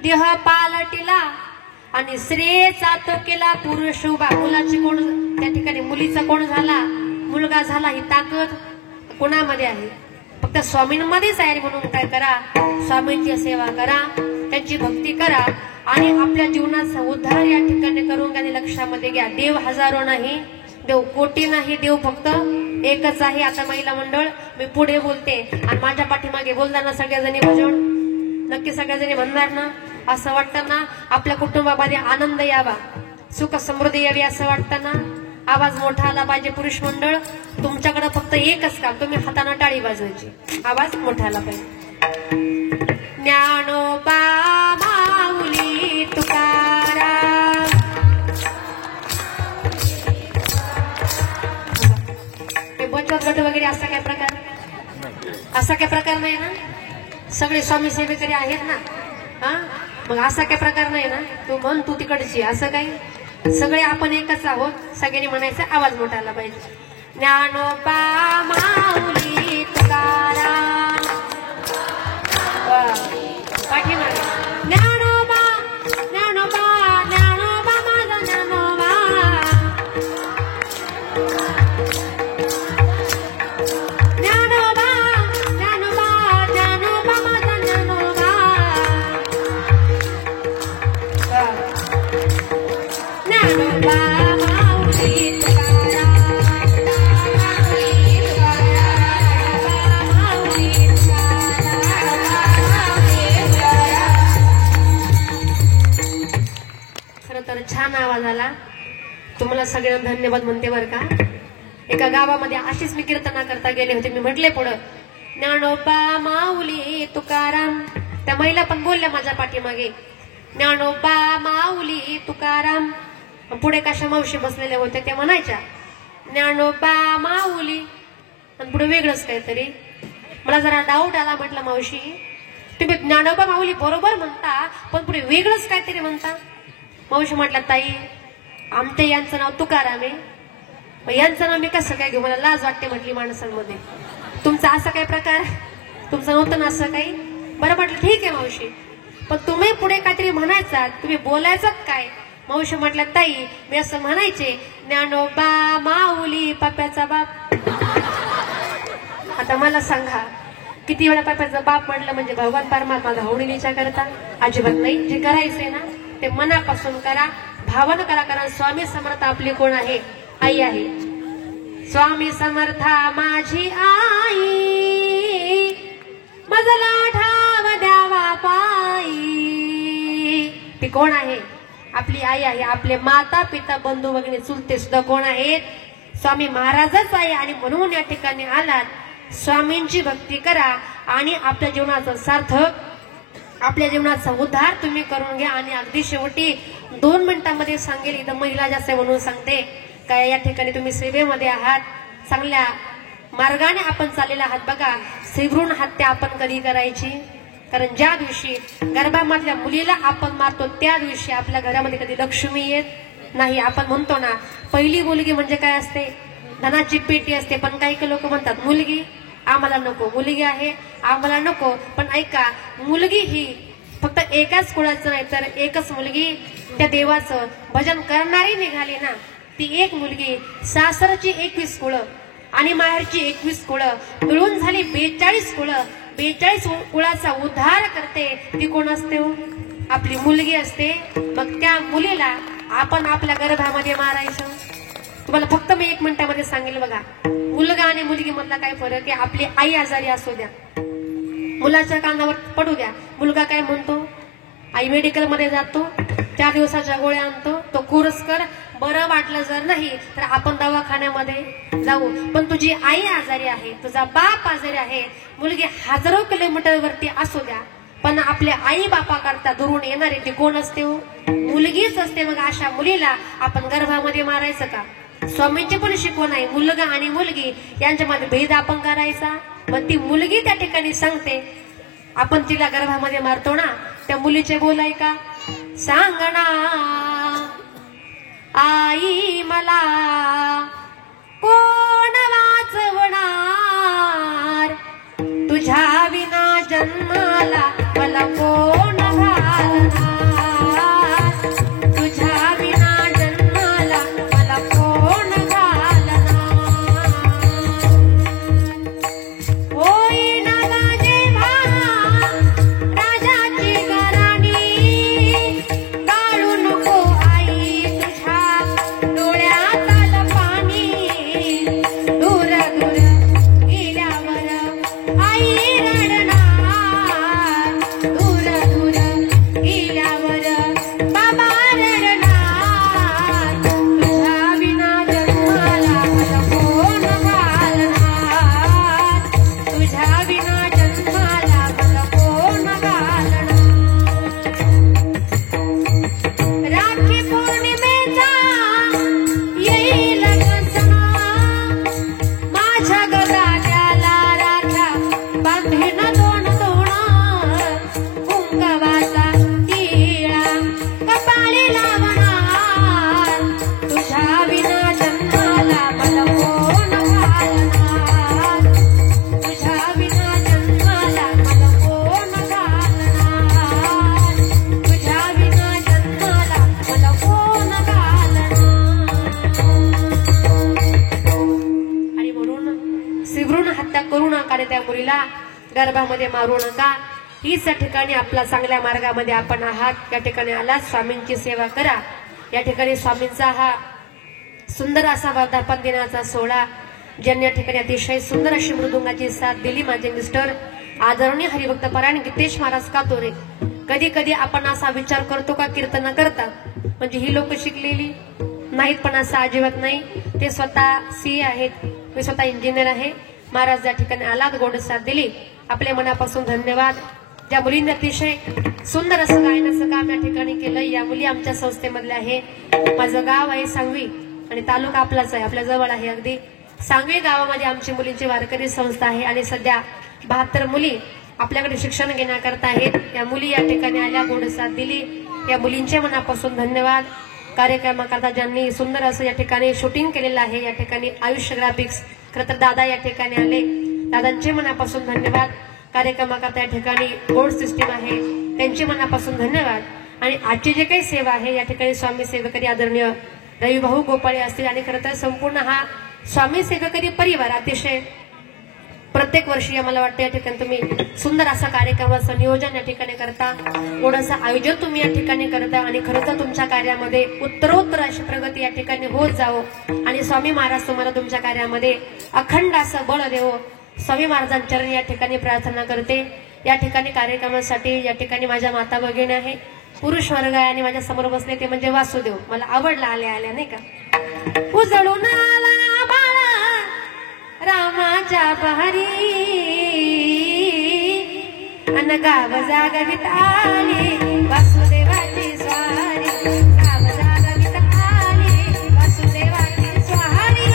देह पालटिला आणि स्त्रीचा तो केला पुरुष उभा. मुलाची कोण त्या ठिकाणी मुलीचा कोण झाला, मुलगा झाला. ही ताकद कोणामध्ये आहे? फक्त स्वामींमध्येच आहे. म्हणून काय करा, स्वामींची सेवा करा, त्यांची भक्ती करा आणि आपल्या जीवनाचा उद्धार या ठिकाणी करून घ्या. लक्षामध्ये घ्या, देव हजारो नाही, देव कोटी नाही, देव फक्त एकच आहे. आता महिला मंडळ मी पुढे बोलते आणि माझ्या पाठीमागे बोलताना सगळ्याजणी भजन नक्की सगळ्याजणी म्हणणार ना? असं वाटतं ना आपल्या कुटुंबामध्ये आनंद यावा, सुख समृद्धी यावी असं वाटतं ना? आवाज मोठा आला पाहिजे. पुरुष मंडळ तुमच्याकडे फक्त एकच काम, तुम्ही हाताने टाळी वाजवायची, आवाज मोठा आला पाहिजे. ज्ञानोबा माऊली तुकाराम. बचत गट वगैरे असा काय प्रकार नाही ना? सगळे स्वामी सेवेकरी आहेत ना? हा, मग असा काय प्रकार नाही ना? तू म्हण तू तिकडची, असं काही सगळे आपण एकच आहोत. सगळ्यांनी म्हणायचं, आवाज मोठा आला पाहिजे. ज्ञानोबा माऊली तुकाराम. पाठीमागे ज्ञानोबा ज्ञानोबा ज्ञानोबा माझा ज्ञानोबा. ज्ञानोबा ज्ञानोबा ज्ञानोबा माझा ज्ञानोबा. ज्ञानोबा माऊली तुकाराम. तर छान आवाज आला. तुम्हाला सगळ्यांना धन्यवाद म्हणते बरं का. एका गावामध्ये अशीच मी कीर्तना करता गेले होते. मी म्हटले पुढं, ज्ञानोबा माऊली तुकाराम. त्या महिला पण बोलल्या माझ्या पाठीमागे, ज्ञानोबा माऊली तुकाराम. पुढे कशा मावशी बसलेल्या होत्या त्या म्हणायच्या ज्ञानोबा माऊली, आणि पुढे वेगळंच काहीतरी. मला जरा डाऊट आला. म्हटलं मावशी तुम्ही ज्ञानोबा माऊली बरोबर म्हणता, पण पुढे वेगळंच काहीतरी म्हणता. मावशी म्हटलं, ताई आमच्या यांचं नाव तुकाराम आहे, यांचं नाव मी कसं काय घेऊ, मला लाज वाटते म्हटली माणसांमध्ये. तुमचा असा काही प्रकार, तुमचं नव्हतं ना असं काही? बरं म्हटलं ठीक आहे मावशी, पण तुम्ही पुढे काहीतरी म्हणायचा, तुम्ही बोलायचं काय? मावशी म्हटलं, ताई मी असं म्हणायचे, ज्ञानोबा माऊली पप्याचा बाप. आता मला सांगा, किती वेळा पप्याचा बाप म्हटलं म्हणजे भगवान परमात्मा धावणीचा करता? अजिबात नाही. जे करायचंय ना ते मनापासून करा, भावना करा. कारण स्वामी समर्थ आपली कोण आहे? आई आहे. स्वामी समर्था माझी आई, मजला ठाव द्यावा पाई. ती कोण आहे? आपली आई आहे. आपले माता पिता बंधू भगिनी चुलते सुद्धा कोण आहेत? स्वामी महाराजच आहे. आणि म्हणून या ठिकाणी आलात, स्वामींची भक्ती करा आणि आपल्या जीवनाचा सार्थक, आपल्या जीवनाचा उद्धार तुम्ही करून घ्या. आणि अगदी शेवटी 2 मिनिटांमध्ये सांगेल, इथं महिला जास्त म्हणून सांगते काय, या ठिकाणी तुम्ही सेवेमध्ये आहात, चांगल्या मार्गाने आपण चाललेला आहात. बघा, श्रीभ्रूण हत्या आपण कधी करायची? कारण ज्या दिवशी गर्भामधल्या मुलीला आपण मारतो त्या दिवशी आपल्या घरामध्ये कधी लक्ष्मी येत नाही. आपण म्हणतो ना, पहिली मुलगी म्हणजे काय असते? धनाची पेटी असते. पण काही लोक म्हणतात मुलगी आम्हाला नको, मुलगी आहे आम्हाला नको. पण ऐका, मुलगी ही फक्त एकाच कुळाचं नाही तर एकच मुलगी त्या देवाचं भजन करणारी निघाली ना, ती एक मुलगी. सासरची 21 कुळं आणि माहेरची 21 कुळं मिळून झाली 42 कुळं. 42 कुळाचा उद्धार करते ती कोण असते? आपली मुलगी असते. मग त्या मुलीला आपण आपल्या गर्भामध्ये मारायचं. तुम्हाला फक्त मी 1 मिनिटामध्ये सांगेल. बघा, मुलगा आणि मुलगी मधला काय फरक आहे? आपली आई आजारी असू द्या, मुलाच्या कानावर पडू द्या, मुलगा काय म्हणतो? आई मेडिकल मध्ये जातो, 4 दिवसाच्या गोळ्या आणतो, तो कोर्स कर, बरं वाटलं जर नाही तर आपण दवाखान्यामध्ये जाऊ. पण तुझी आई आजारी आहे, तुझा बाप आजारी आहे, मुलगी हजारो किलोमीटर वरती असू द्या, पण आपल्या आई बापा करता दुरून येणारे ती कोण असते? मुलगीच असते. मग अशा मुलीला आपण गर्भामध्ये मारायचं का? स्वामींची पण शिकवण आहे, मुलगा आणि मुलगी यांच्यामध्ये भेद आपण करायचा. मग ती मुलगी त्या ठिकाणी सांगते, आपण तिला गर्भामध्ये मारतो ना, त्या मुलीचे बोल ऐका. सांगणा आई मला कोण वाचवणार, तुझ्या विना जन्माला मला कोण घालणार. भ्रूण हत्या करू नका आणि त्या मुलीला गर्भामध्ये मारू नका. हीच या ठिकाणी आपला चांगल्या मार्गामध्ये आपण आहात. या ठिकाणी आला स्वामींची सेवा करा. या ठिकाणी स्वामींचा हा सुंदर असा वर्धापन दिनाचा सोहळा ज्यांनी या ठिकाणी अतिशय सुंदर अशी मृदुंगाची साथ दिली माझे मिस्टर आदरणीय हरिभक्त परायण गीतेश महाराज कातोरे. कधी कधी आपण असा विचार करतो का कीर्तन करतात म्हणजे ही लोक शिकलेली नाहीत, पण असं अजिबात नाही. ते स्वतः सीए आहेत, मी स्वतः इंजिनियर आहे. महाराज या ठिकाणी आलात, गोड साथ दिली, आपल्या मनापासून धन्यवाद. ज्या मुलींनी अतिशय सुंदर असं गायनाचं काम या ठिकाणी केलं, या मुली आमच्या संस्थेमधल्या आहे. माझं गाव आहे सांगवी आणि तालुका आपलाच आहे, आपल्या जवळ आहे अगदी. सांगवी गावामध्ये आमची मुलींची वारकरी संस्था आहे आणि सध्या 72 मुली आपल्याकडे शिक्षण घेण्याकरता आहेत. या मुली या ठिकाणी आल्या, गोड साथ दिली, या मुलींच्या मनापासून धन्यवाद. कार्यक्रमाकरता ज्यांनी सुंदर असं या ठिकाणी शूटिंग केलेलं आहे, या ठिकाणी आयुष्य ग्राफिक्स, खरं तर दादा या ठिकाणी आले, दादांचे मनापासून धन्यवाद. कार्यक्रमाकरता या ठिकाणी बोर्ड सिस्टीम आहे, त्यांचे मनापासून धन्यवाद. आणि आजची जे काही सेवा आहे या ठिकाणी स्वामी सेवकरी आदरणीय रविभाऊ गोपाळे असतील आणि खरं तर संपूर्ण हा स्वामी सेवकरी परिवार अतिशय प्रत्येक वर्षी मला वाटतं या ठिकाणी तुम्ही सुंदर असा कार्यक्रमाचं नियोजन या ठिकाणी करता, गोडाचं आयोजन तुम्ही या ठिकाणी करता आणि खरं तर तुमच्या कार्यामध्ये उत्तरोत्तर अशी प्रगती या ठिकाणी होत जावो आणि स्वामी महाराज तुम्हाला तुमच्या कार्यामध्ये अखंड असं बळ देवो. स्वामी महाराजांचरणी या ठिकाणी प्रार्थना करते. या ठिकाणी कार्यक्रमासाठी या ठिकाणी माझ्या माता भगिनी आहे, पुरुष वर्ग आहे आणि माझ्या समोर बसले ते म्हणजे वासुदेव. मला आवडला आल्या आल्या नाही का. उजळून आला बाळा रामाच्या बहारी अन गाव जागवित आली वासुदेवाची स्वारी, गाव जागवित आली वासुदेवाची स्वारी.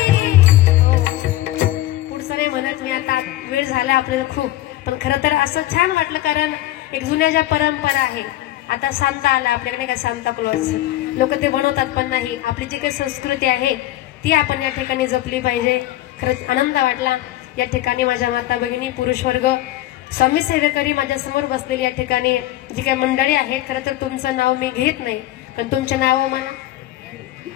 पुढचं नाही म्हणत मी, आता वेळ झाला आपल्याला खूप, पण खरं तर असं छान वाटलं कारण एक जुन्या ज्या परंपरा आहे, आता सांता आला आपल्याकडे का सांता क्लॉज लोक ते बनवतात पण नाही, आपली जी काही संस्कृती आहे ती आपण या ठिकाणी जपली पाहिजे. खरंच आनंद वाटला. या ठिकाणी माझ्या माता भगिनी, पुरुष वर्ग, स्वामी सेवेकरी माझ्या समोर बसलेली या ठिकाणी जी काही मंडळी आहेत, खरं तर तुमचं नाव मी घेत नाही पण तुमचे नाव मला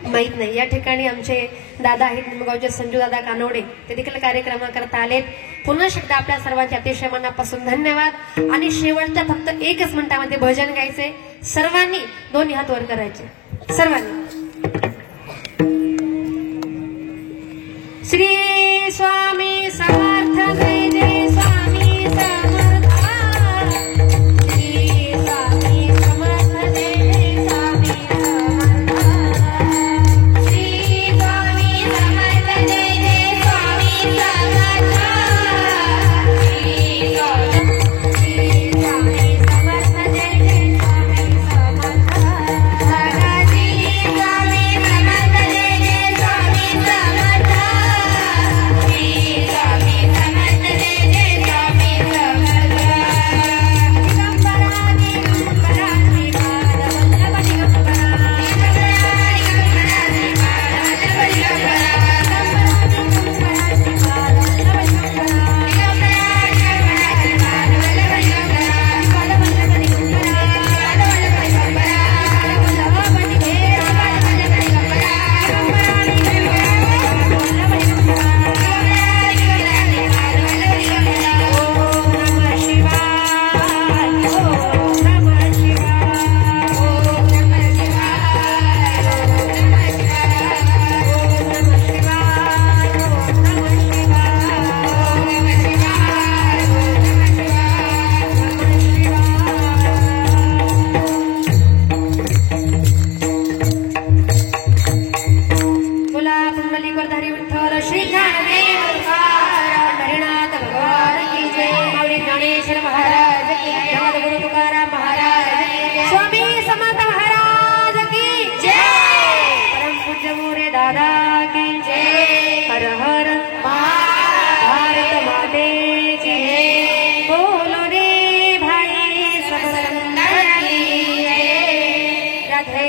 माहित नाही. या ठिकाणी आमचे दादा आहेत निमगावचे संजू दादा कानवडे, ते देखील कार्यक्रमाकरता आलेत. पुन्हा एकदा आपल्या सर्वांचे अतिशय मनापासून धन्यवाद. आणि शेवटच्या फक्त 1 मिनिटामध्ये भजन गायचे, सर्वांनी दोन्ही हात वर करायचे, सर्वांनी. श्री स्वामी समर्थ जय जय स्वामी समर्थ, श्री स्वामी समर्थ जय जय स्वामी समर्थ, श्री स्वामी समर्थ जय जय स्वामी समर्थ, श्री स्वामी समर्थ जय जय स्वामी समर्थ, श्री स्वामी समर्थ जय जय स्वामी समर्थ, श्री स्वामी समर्थ जय जय स्वामी समर्थ.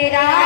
Ram